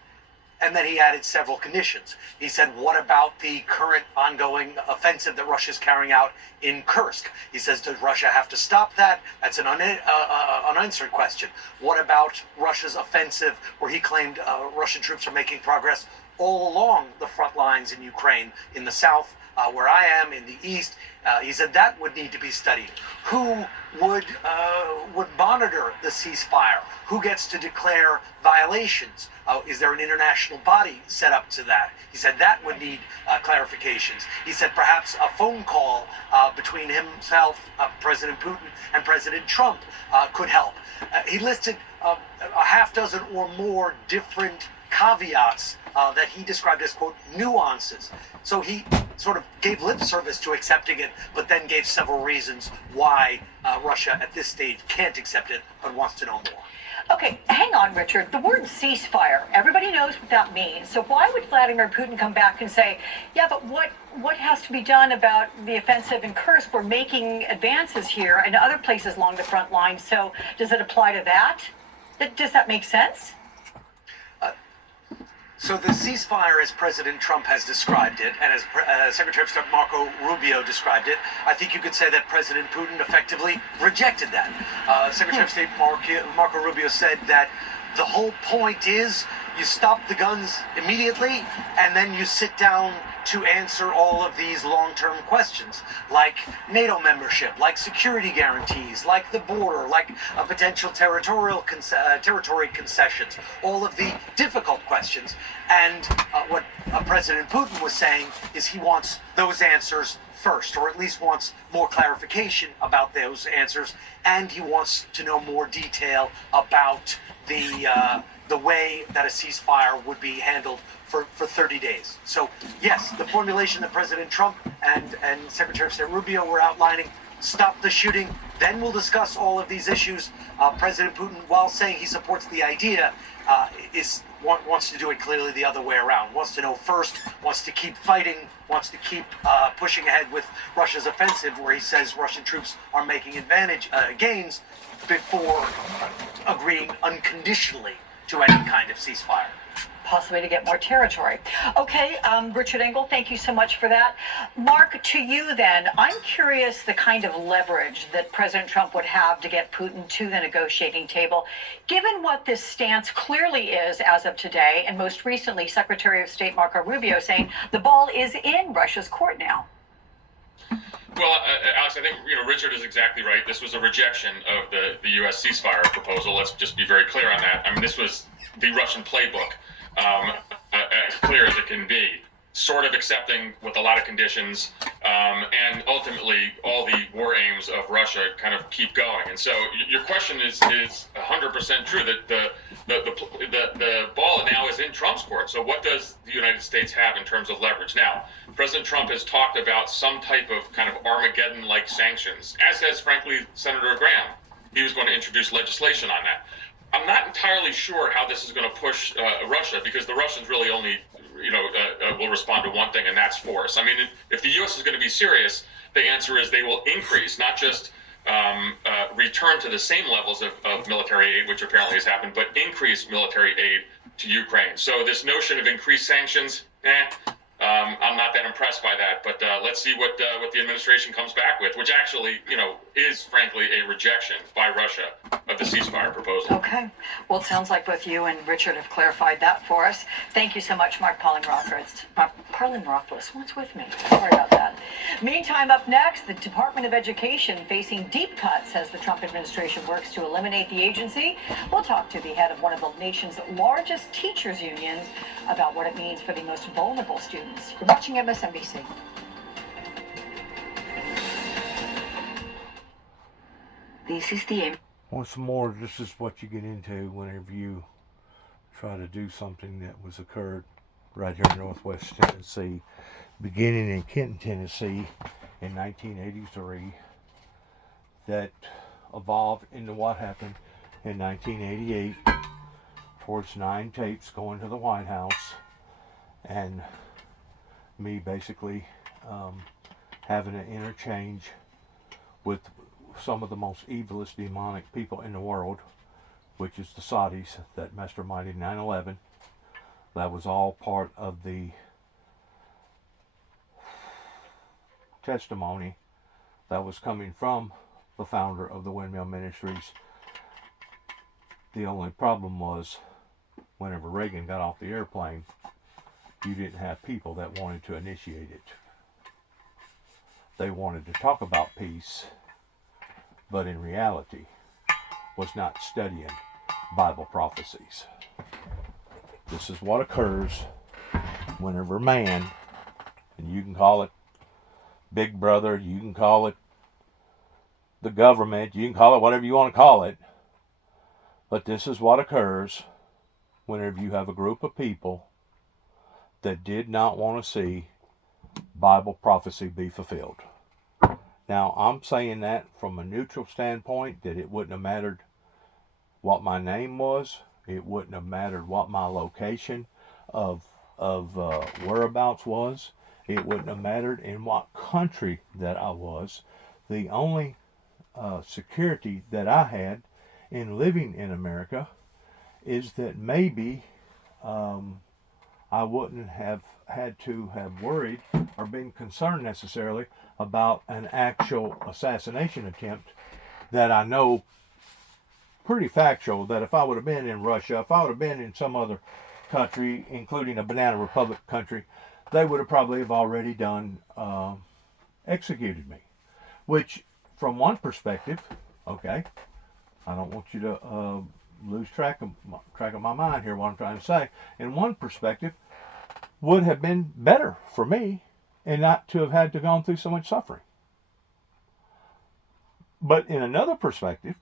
and then he added several conditions. He said, what about the current ongoing offensive that Russia is carrying out in Kursk? He says, does Russia have to stop that? That's an unanswered question. What about Russia's offensive, where he claimed Russian troops are making progress all along the front lines in Ukraine, in the south, where I am, in the east? He said that would need to be studied. Who would monitor the ceasefire? Who gets to declare violations? Is there an international body set up to that? He said that would need clarifications. He said perhaps a phone call between himself, President Putin, and President Trump could help. He listed a half dozen or more different caveats that he described as, quote, nuances. So he sort of gave lip service to accepting it, but then gave several reasons why Russia at this stage can't accept it, but wants to know more. Okay, hang on, Richard. The word ceasefire, everybody knows what that means. So why would Vladimir Putin come back and say, yeah, but what has to be done about the offensive in Kursk? We're making advances here and other places along the front line. So does it apply to that? Does that make sense? So the ceasefire, as President Trump has described it, and as Secretary of State Marco Rubio described it, I think you could say that President Putin effectively rejected that. Secretary of State Marco Rubio said that the whole point is you stop the guns immediately, and then you sit down to answer all of these long-term questions, like NATO membership, like security guarantees, like the border, like potential territory concessions, all of the difficult questions. And what President Putin was saying is he wants those answers first, or at least wants more clarification about those answers, and he wants to know more detail about the way that a ceasefire would be handled for 30 days. So yes, the formulation that President Trump and Secretary of State Rubio were outlining, stop the shooting, then we'll discuss all of these issues. President Putin, while saying he supports the idea, wants to do it clearly the other way around, wants to know first, wants to keep fighting, wants to keep pushing ahead with Russia's offensive, where he says Russian troops are making gains, before agreeing unconditionally to any kind of ceasefire. Possibly to get more territory. Okay, Richard Engel, thank you so much for that. Mark, to you then, I'm curious the kind of leverage that President Trump would have to get Putin to the negotiating table, given what this stance clearly is as of today, and most recently, Secretary of State Marco Rubio saying the ball is in Russia's court now. Well, Alex, I think Richard is exactly right. This was a rejection of the U.S. ceasefire proposal. Let's just be very clear on that. I mean, this was the Russian playbook, as clear as it can be, sort of accepting with a lot of conditions, and ultimately all the war aims of Russia kind of keep going. And so your question is 100% true, that the ball now is in Trump's court. So what does the United States have in terms of leverage? Now, President Trump has talked about some type of kind of Armageddon-like sanctions, as has, frankly, Senator Graham. He was going to introduce legislation on that. I'm not entirely sure how this is going to push Russia, because the Russians really only will respond to one thing, and that's force. I mean, if the U.S. is going to be serious, the answer is they will increase, not just return to the same levels of military aid, which apparently has happened, but increase military aid to Ukraine. So this notion of increased sanctions, I'm not that impressed by that. But let's see what the administration comes back with, which actually, is frankly a rejection by Russia of the ceasefire proposal. Okay. Well, it sounds like both you and Richard have clarified that for us. Thank you so much, Mark Paulin-Rothfuss. What's with me? Sorry about that. Meantime, up next, the Department of Education facing deep cuts as the Trump administration works to eliminate the agency. We'll talk to the head of one of the nation's largest teachers unions about what it means for the most vulnerable students. You're watching MSNBC. This is the Once more, this is what you get into whenever you try to do something that was occurred right here in Northwest Tennessee, beginning in Kenton, Tennessee in 1983, that evolved into what happened in 1988 towards 9 tapes going to the White House, and me basically having an interchange with some of the most evilest demonic people in the world, which is the Saudis that masterminded 9/11. That was all part of the testimony that was coming from the founder of the Windmill Ministries. The only problem was, whenever Reagan got off the airplane, you didn't have people that wanted to initiate it. They wanted to talk about peace, but in reality was not studying Bible prophecies. This is what occurs whenever man, and you can call it Big Brother, you can call it the government, you can call it whatever you want to call it, but this is what occurs whenever you have a group of people that did not want to see Bible prophecy be fulfilled. Now, I'm saying that from a neutral standpoint, that it wouldn't have mattered what my name was. It wouldn't have mattered what my location of whereabouts was. It wouldn't have mattered in what country that I was. The only security that I had in living in America is that maybe I wouldn't have had to have worried or been concerned necessarily about an actual assassination attempt that I know pretty factual, that if I would have been in Russia, if I would have been in some other country, including a banana republic country, they would have probably have already done executed me. Which, from one perspective, okay, I don't want you to lose track of my mind here, what I'm trying to say. In one perspective, would have been better for me and not to have had to gone through so much suffering. But in another perspective,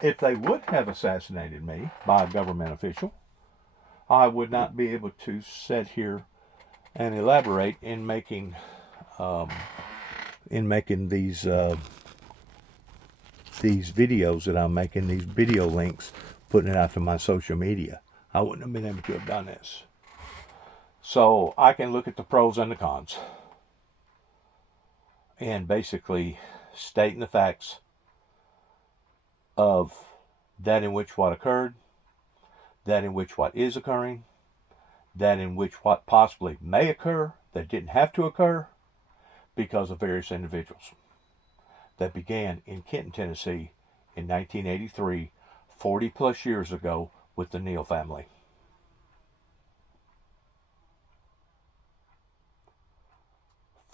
if they would have assassinated me by a government official, I would not be able to sit here and elaborate in making these videos that I'm making, these video links, putting it out to my social media. I wouldn't have been able to have done this. So I can look at the pros and the cons and basically stating the facts of that in which what occurred, that in which what is occurring, that in which what possibly may occur that didn't have to occur because of various individuals that began in Kenton, Tennessee in 1983, 40 plus years ago with the Neal family.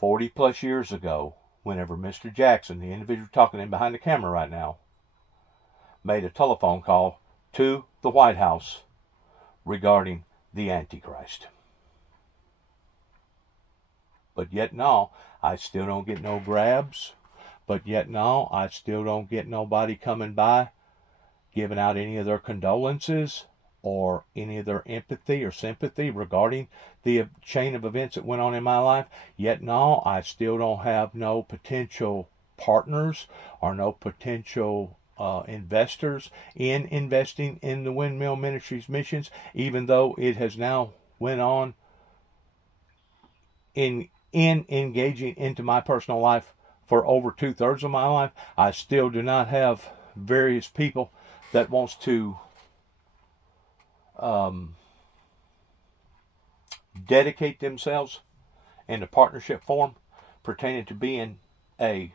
+40 years ago, whenever Mr. Jackson, the individual talking in behind the camera right now, made a telephone call to the White House regarding the Antichrist. But yet now, I still don't get no grabs. But yet now, I still don't get nobody coming by giving out any of their condolences or any of their empathy or sympathy regarding the chain of events that went on in my life. Yet now, I still don't have no potential partners or no potential investors in investing in the Windmill Ministries missions, even though it has now went on in engaging into my personal life for over 2/3 of my life. I still do not have various people that wants to dedicate themselves in a partnership form pertaining to being a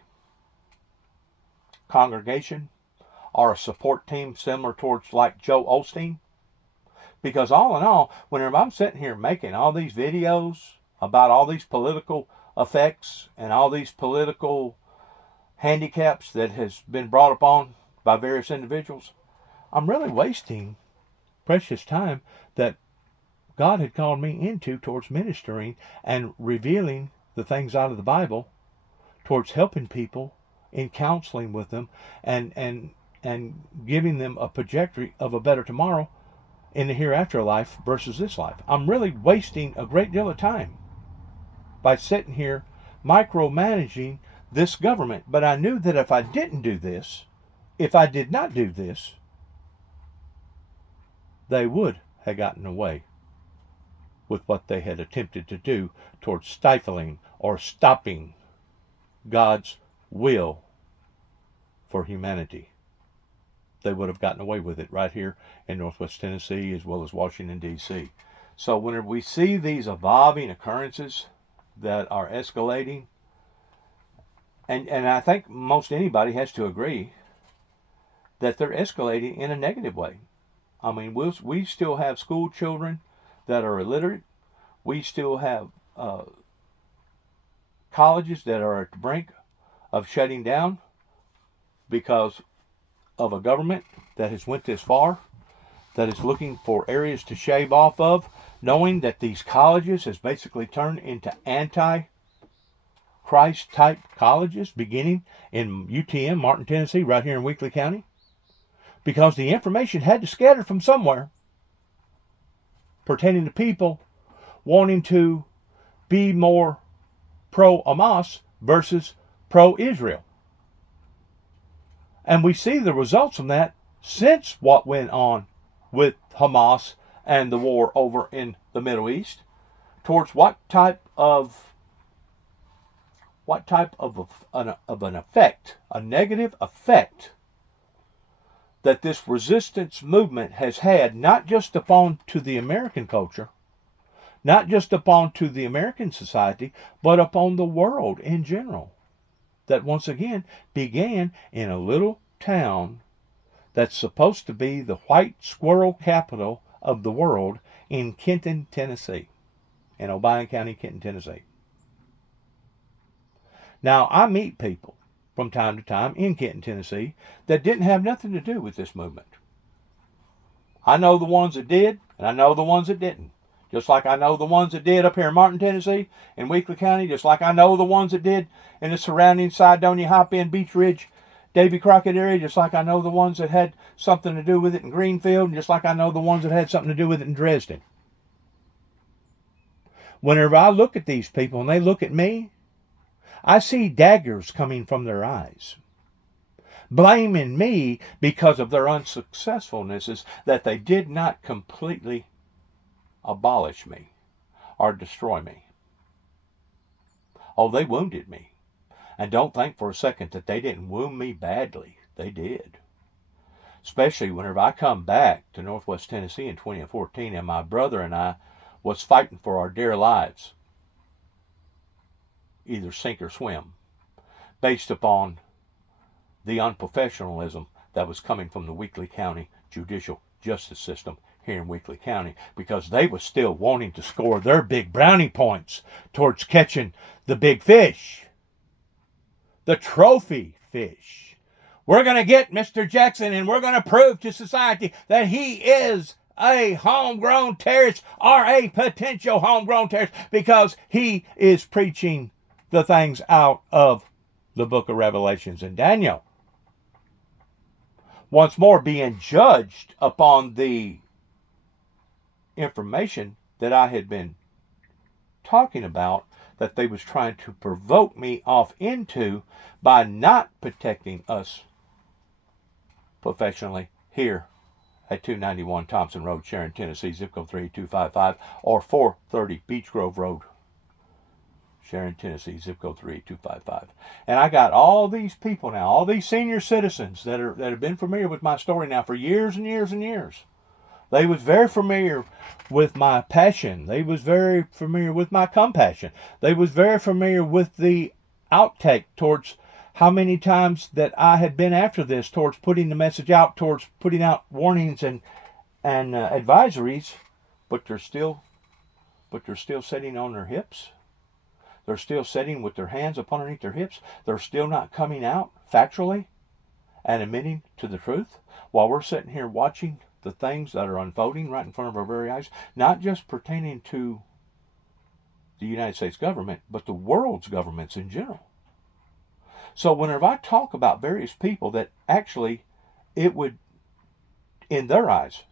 congregation or a support team similar towards like Joel Osteen. Because all in all, whenever I'm sitting here making all these videos about all these political effects and all these political handicaps that has been brought upon by various individuals, I'm really wasting precious time that God had called me into towards ministering and revealing the things out of the Bible, towards helping people in counseling with them and and giving them a trajectory of a better tomorrow in the hereafter life versus this life. I'm really wasting a great deal of time by sitting here micromanaging this government. But I knew that if I didn't do this, if I did not do this, they would have gotten away with what they had attempted to do towards stifling or stopping God's will for humanity. They would have gotten away with it right here in Northwest Tennessee as well as Washington, D.C. So whenever we see these evolving occurrences that are escalating, and I think most anybody has to agree that they're escalating in a negative way. I mean, we still have school children that are illiterate. We still have colleges that are at the brink of shutting down because of a government that has went this far, that is looking for areas to shave off of, knowing that these colleges has basically turned into anti-Christ type colleges, beginning in UTM, Martin, Tennessee, right here in Weakley County, because the information had to scatter from somewhere pertaining to people wanting to be more pro-Hamas versus pro-Israel. And we see the results from that since what went on with Hamas and the war over in the Middle East, towards what type of an effect, a negative effect, that this resistance movement has had, not just upon to the American culture, not just upon to the American society, but upon the world in general. That once again began in a little town that's supposed to be the white squirrel capital of the world in Kenton, Tennessee, in Obion County, Kenton, Tennessee. Now, I meet people from time to time in Kenton, Tennessee, that didn't have nothing to do with this movement. I know the ones that did, and I know the ones that didn't. Just like I know the ones that did up here in Martin, Tennessee, in Weakley County, just like I know the ones that did in the surrounding Sidonia, Hop-In, Beach Ridge, Davy Crockett area, just like I know the ones that had something to do with it in Greenfield, and just like I know the ones that had something to do with it in Dresden. Whenever I look at these people and they look at me, I see daggers coming from their eyes, blaming me because of their unsuccessfulnesses, that they did not completely abolish me or destroy me. Oh, they wounded me. And don't think for a second that they didn't wound me badly. They did. Especially whenever I come back to Northwest Tennessee in 2014 and my brother and I was fighting for our dear lives, either sink or swim, based upon the unprofessionalism that was coming from the Weakley County judicial justice system here in Weakley County, because they were still wanting to score their big brownie points towards catching the big fish, the trophy fish. We're going to get Mr. Jackson, and we're going to prove to society that he is a homegrown terrorist or a potential homegrown terrorist, because he is preaching the things out of the book of Revelations and Daniel. Once more being judged upon the information that I had been talking about, that they was trying to provoke me off into by not protecting us professionally here at 291 Thompson Road, Sharon, Tennessee, zip code 38255, or 430 Beech Grove Road, Sharon, Tennessee, zip code 38255. And I got all these people now, all these senior citizens that have been familiar with my story now for years and years and years. They was very familiar with my passion. They was very familiar with my compassion. They was very familiar with the outtake towards how many times that I had been after this, towards putting the message out, towards putting out warnings and advisories, but they're still sitting on their hips. They're still sitting with their hands up underneath their hips. They're still not coming out factually and admitting to the truth, while we're sitting here watching the things that are unfolding right in front of our very eyes, not just pertaining to the United States government, but the world's governments in general. So whenever I talk about various people that actually it would, in their eyes,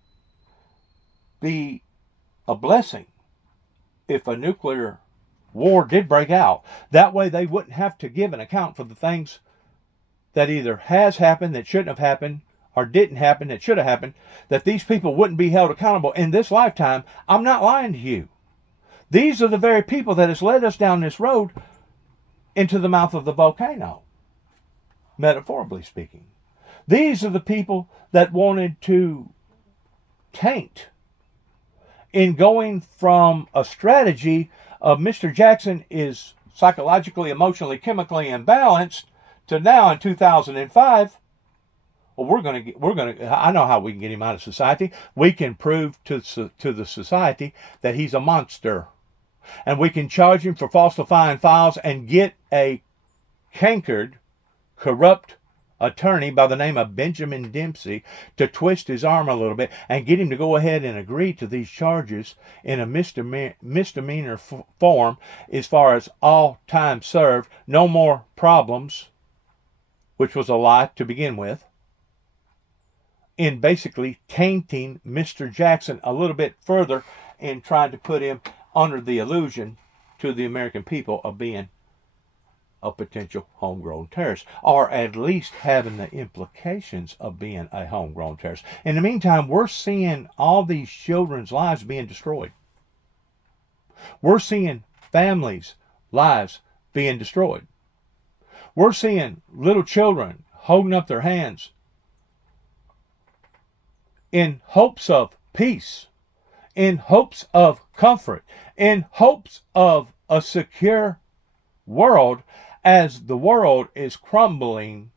be a blessing if a nuclear war did break out. That way they wouldn't have to give an account for the things that either has happened that shouldn't have happened or didn't happen that should have happened, that these people wouldn't be held accountable in this lifetime. I'm not lying to you. These are the very people that has led us down this road into the mouth of the volcano, metaphorically speaking. These are the people that wanted to taint in going from a strategy of Mr. Jackson is psychologically, emotionally, chemically imbalanced to now in 2005. Well, I know how we can get him out of society. We can prove to the society that he's a monster. And we can charge him for falsifying files and get a cankered, corrupt attorney by the name of Benjamin Dempsey to twist his arm a little bit and get him to go ahead and agree to these charges in a misdemeanor form as far as all time served, no more problems, which was a lie to begin with, in basically tainting Mr. Jackson a little bit further and trying to put him under the illusion to the American people of being a potential homegrown terrorist, or at least having the implications of being a homegrown terrorist. In the meantime, we're seeing all these children's lives being destroyed. We're seeing families' lives being destroyed. We're seeing little children holding up their hands in hopes of peace, in hopes of comfort, in hopes of a secure world, as the world is crumbling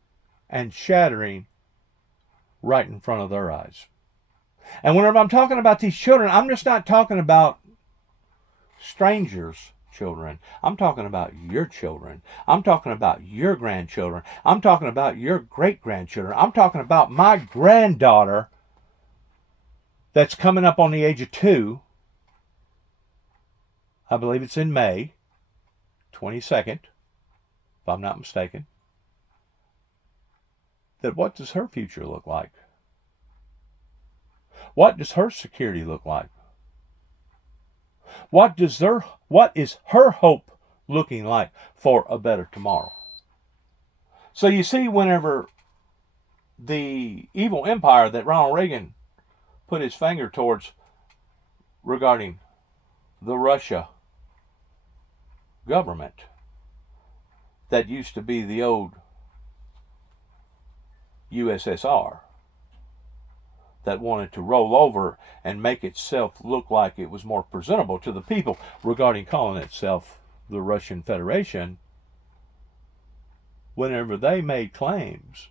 and shattering right in front of their eyes. And whenever I'm talking about these children, I'm just not talking about strangers' children. I'm talking about your children. I'm talking about your grandchildren. I'm talking about your great-grandchildren. I'm talking about my granddaughter that's coming up on the age of 2. I believe it's in May 22nd, if I'm not mistaken. That what does her future look like? What does her security look like? What is her hope looking like for a better tomorrow? So you see, whenever the evil empire that Ronald Reagan put his finger towards regarding the Russia government that used to be the old USSR, that wanted to roll over and make itself look like it was more presentable to the people regarding calling itself the Russian Federation, whenever they made claims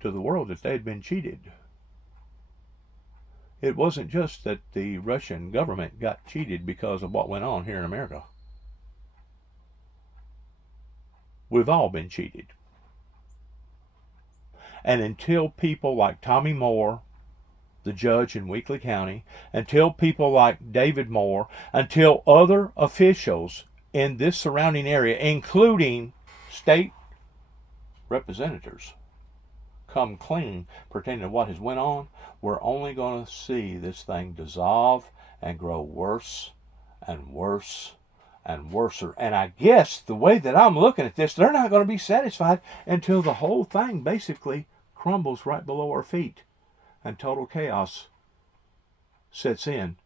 to the world that they had been cheated, it wasn't just that the Russian government got cheated because of what went on here in America. We've all been cheated. And until people like Tommy Moore, the judge in Weakley County, until people like David Moore, until other officials in this surrounding area, including state representatives, come clean pertaining to what has went on, we're only going to see this thing dissolve and grow worse and worse and worser. And I guess the way that I'm looking at this, they're not going to be satisfied until the whole thing basically crumbles right below our feet and total chaos sets in.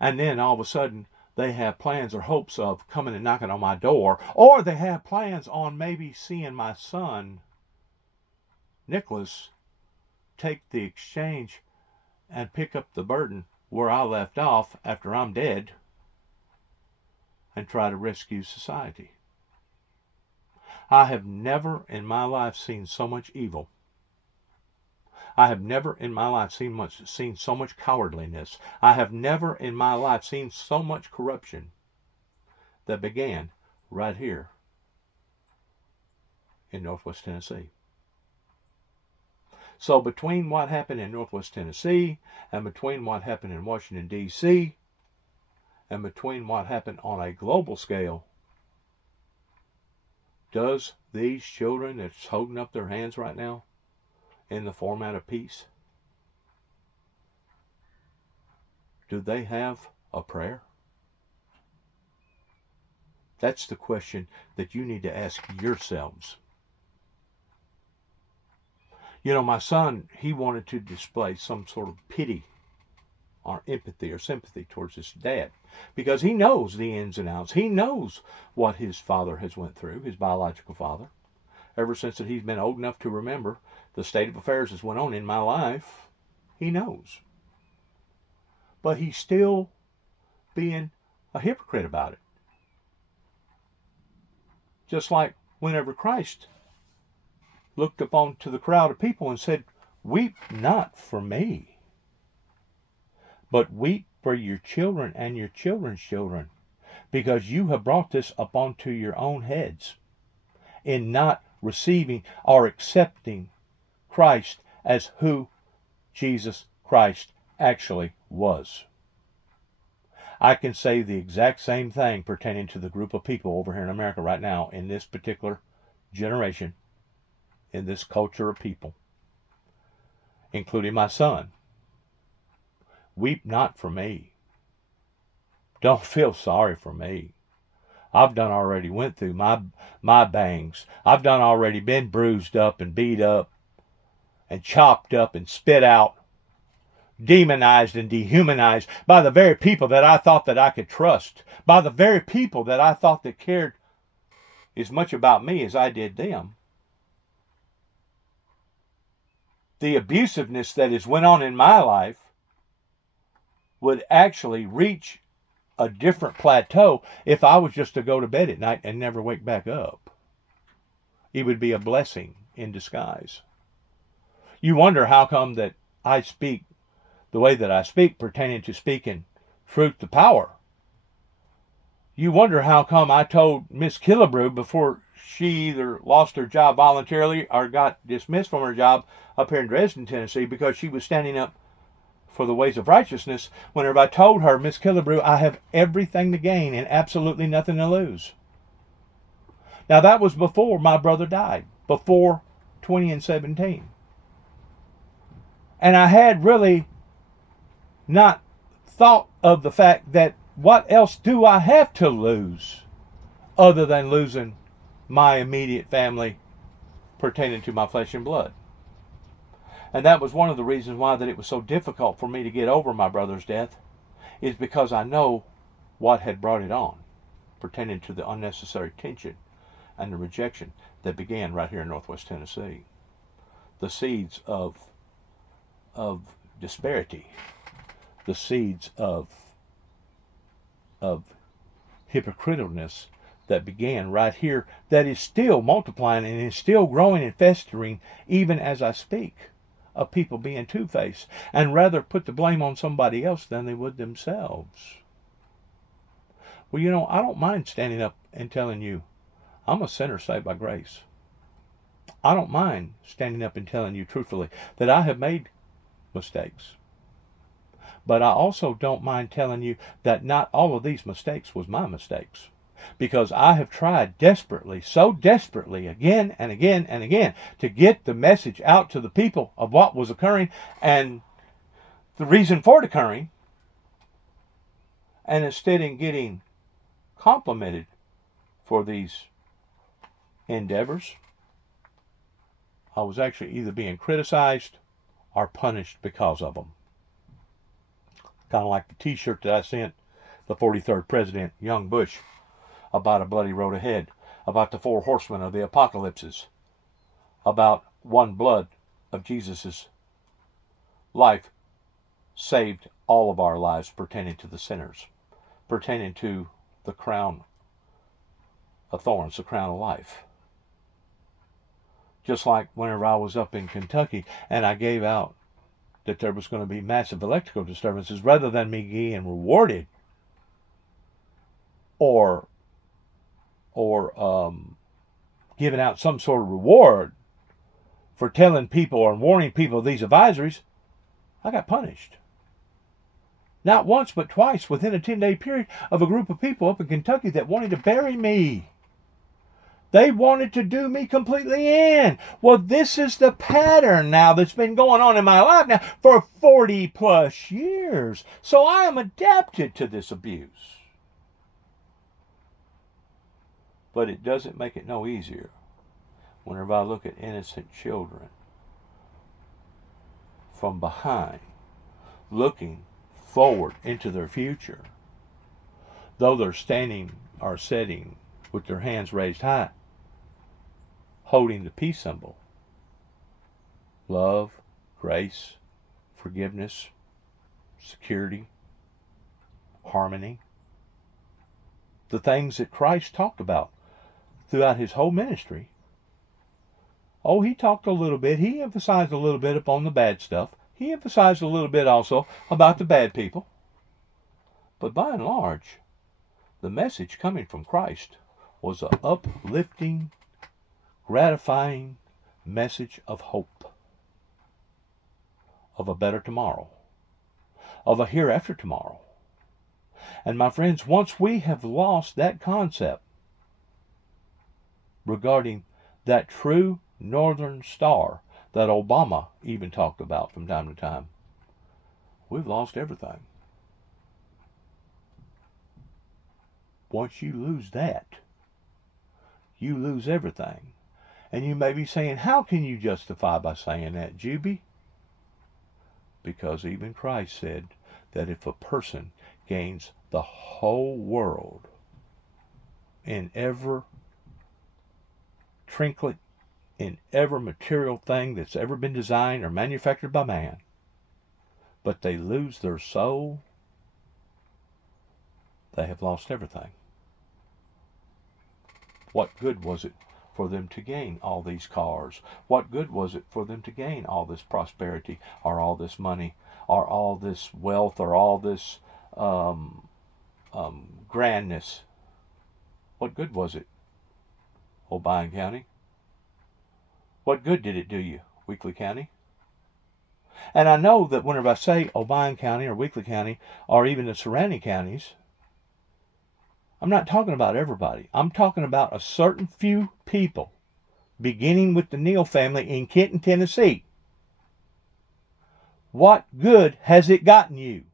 And then all of a sudden they have plans or hopes of coming and knocking on my door, or they have plans on maybe seeing my son Nicholas take the exchange and pick up the burden where I left off after I'm dead and try to rescue society. I have never in my life seen so much evil. I have never in my life seen so much cowardliness. I have never in my life seen so much corruption that began right here in Northwest Tennessee. So between what happened in Northwest Tennessee and between what happened in Washington, D.C., and between what happened on a global scale, does these children that's holding up their hands right now, in the format of peace? Do they have a prayer? That's the question that you need to ask yourselves. You know, my son, he wanted to display some sort of pity or empathy or sympathy towards his dad because he knows the ins and outs. He knows what his father has went through, his biological father. Ever since that he's been old enough to remember the state of affairs that went on in my life, he knows. But he's still being a hypocrite about it. Just like whenever Christ looked upon to the crowd of people and said, "Weep not for me, but weep for your children and your children's children, because you have brought this upon to your own heads in not receiving or accepting Christ as who Jesus Christ actually was." I can say the exact same thing pertaining to the group of people over here in America right now, in this particular generation, in this culture of people, including my son. Weep not for me. Don't feel sorry for me. I've done already went through my bangs. I've done already been bruised up and beat up and chopped up and spit out, demonized and dehumanized by the very people that I thought that I could trust, by the very people that I thought that cared as much about me as I did them. The abusiveness that has went on in my life would actually reach a different plateau if I was just to go to bed at night and never wake back up. It would be a blessing in disguise. You wonder how come that I speak the way that I speak pertaining to speaking truth to power. You wonder how come I told Miss Killebrew before she either lost her job voluntarily or got dismissed from her job up here in Dresden, Tennessee, because she was standing up for the ways of righteousness. Whenever I told her, "Miss Killebrew, I have everything to gain and absolutely nothing to lose." Now that was before my brother died, before 2017. And I had really not thought of the fact that what else do I have to lose other than losing my immediate family pertaining to my flesh and blood. And that was one of the reasons why that it was so difficult for me to get over my brother's death, is because I know what had brought it on pertaining to the unnecessary tension and the rejection that began right here in Northwest Tennessee. The seeds of disparity, the seeds of hypocriticalness that began right here, that is still multiplying and is still growing and festering even as I speak, of people being two-faced and rather put the blame on somebody else than they would themselves. Well, you know, I don't mind standing up and telling you I'm a sinner saved by grace. I don't mind standing up and telling you truthfully that I have made mistakes. But I also don't mind telling you that not all of these mistakes was my mistakes. Because I have tried desperately, so desperately, again and again and again, to get the message out to the people of what was occurring and the reason for it occurring. And instead of getting complimented for these endeavors, I was actually either being criticized or punished because of them. Kind of like the t-shirt that I sent the 43rd President, Young Bush, about a bloody road ahead, about the 4 horsemen of the apocalypses, about one blood of Jesus' life saved all of our lives pertaining to the sinners, pertaining to the crown of thorns, the crown of life. Just like whenever I was up in Kentucky and I gave out that there was going to be massive electrical disturbances, rather than me being rewarded or giving out some sort of reward for telling people or warning people of these advisories, I got punished. Not once, but twice within a 10-day period of a group of people up in Kentucky that wanted to bury me. They wanted to do me completely in. Well, this is the pattern now that's been going on in my life now for 40 plus years. So I am adapted to this abuse. But it doesn't make it no easier whenever I look at innocent children from behind, looking forward into their future, though they're standing or sitting with their hands raised high, holding the peace symbol. Love, grace, forgiveness, security, harmony. The things that Christ talked about throughout his whole ministry. Oh, he talked a little bit. He emphasized a little bit upon the bad stuff. He emphasized a little bit also about the bad people. But by and large, the message coming from Christ was an uplifting, gratifying message of hope, of a better tomorrow, of a hereafter tomorrow. And my friends, once we have lost that concept regarding that true northern star that Obama even talked about from time to time, we've lost everything. Once you lose that, you lose everything. And you may be saying, how can you justify by saying that, Juby? Because even Christ said that if a person gains the whole world in every trinket, in every material thing that's ever been designed or manufactured by man, but they lose their soul, they have lost everything. What good was it for them to gain all these cars? What good was it for them to gain all this prosperity, or all this money, or all this wealth, or all this grandness? What good was it, Obion County? What good did it do you, Weakley County? And I know that whenever I say Obion County or Weakley County or even the surrounding counties, I'm not talking about everybody. I'm talking about a certain few people, beginning with the Neal family in Kenton, Tennessee. What good has it gotten you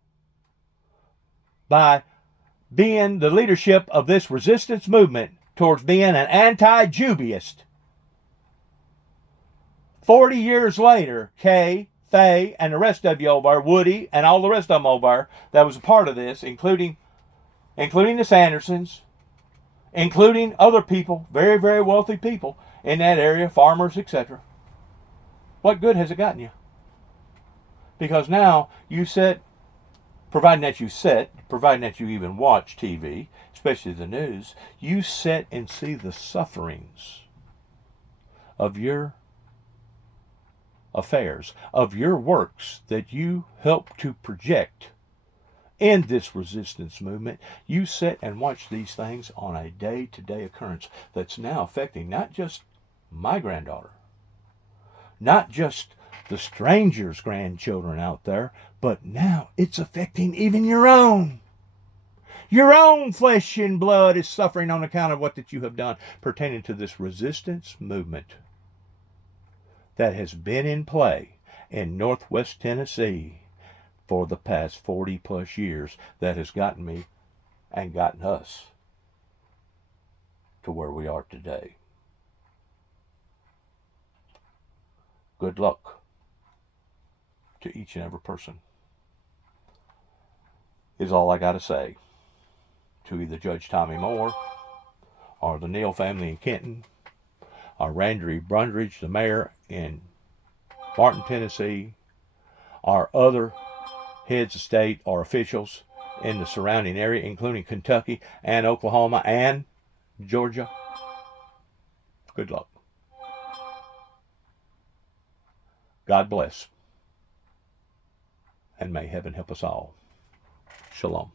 by being the leadership of this resistance movement towards being an anti-Jubyist? 40 years later, Kay, Faye, and the rest of you over there, Woody, and all the rest of them over there that was a part of this, including the Sandersons, including other people, very, very wealthy people in that area, farmers, etc. What good has it gotten you? Because now you sit, providing that you even watch TV, especially the news, you sit and see the sufferings of your affairs, of your works that you help to project in this resistance movement. You sit and watch these things on a day-to-day occurrence that's now affecting not just my granddaughter, not just the strangers' grandchildren out there, but now it's affecting even your own. Your own flesh and blood is suffering on account of what that you have done pertaining to this resistance movement that has been in play in Northwest Tennessee for the past 40 plus years, that has gotten me and gotten us to where we are today. Good luck to each and every person, is all I got to say to either Judge Tommy Moore or the Neal family in Kenton, or Randry Brundridge, the mayor in Martin, Tennessee, or other heads of state or officials in the surrounding area, including Kentucky and Oklahoma and Georgia. Good luck. God bless. And may heaven help us all. Shalom.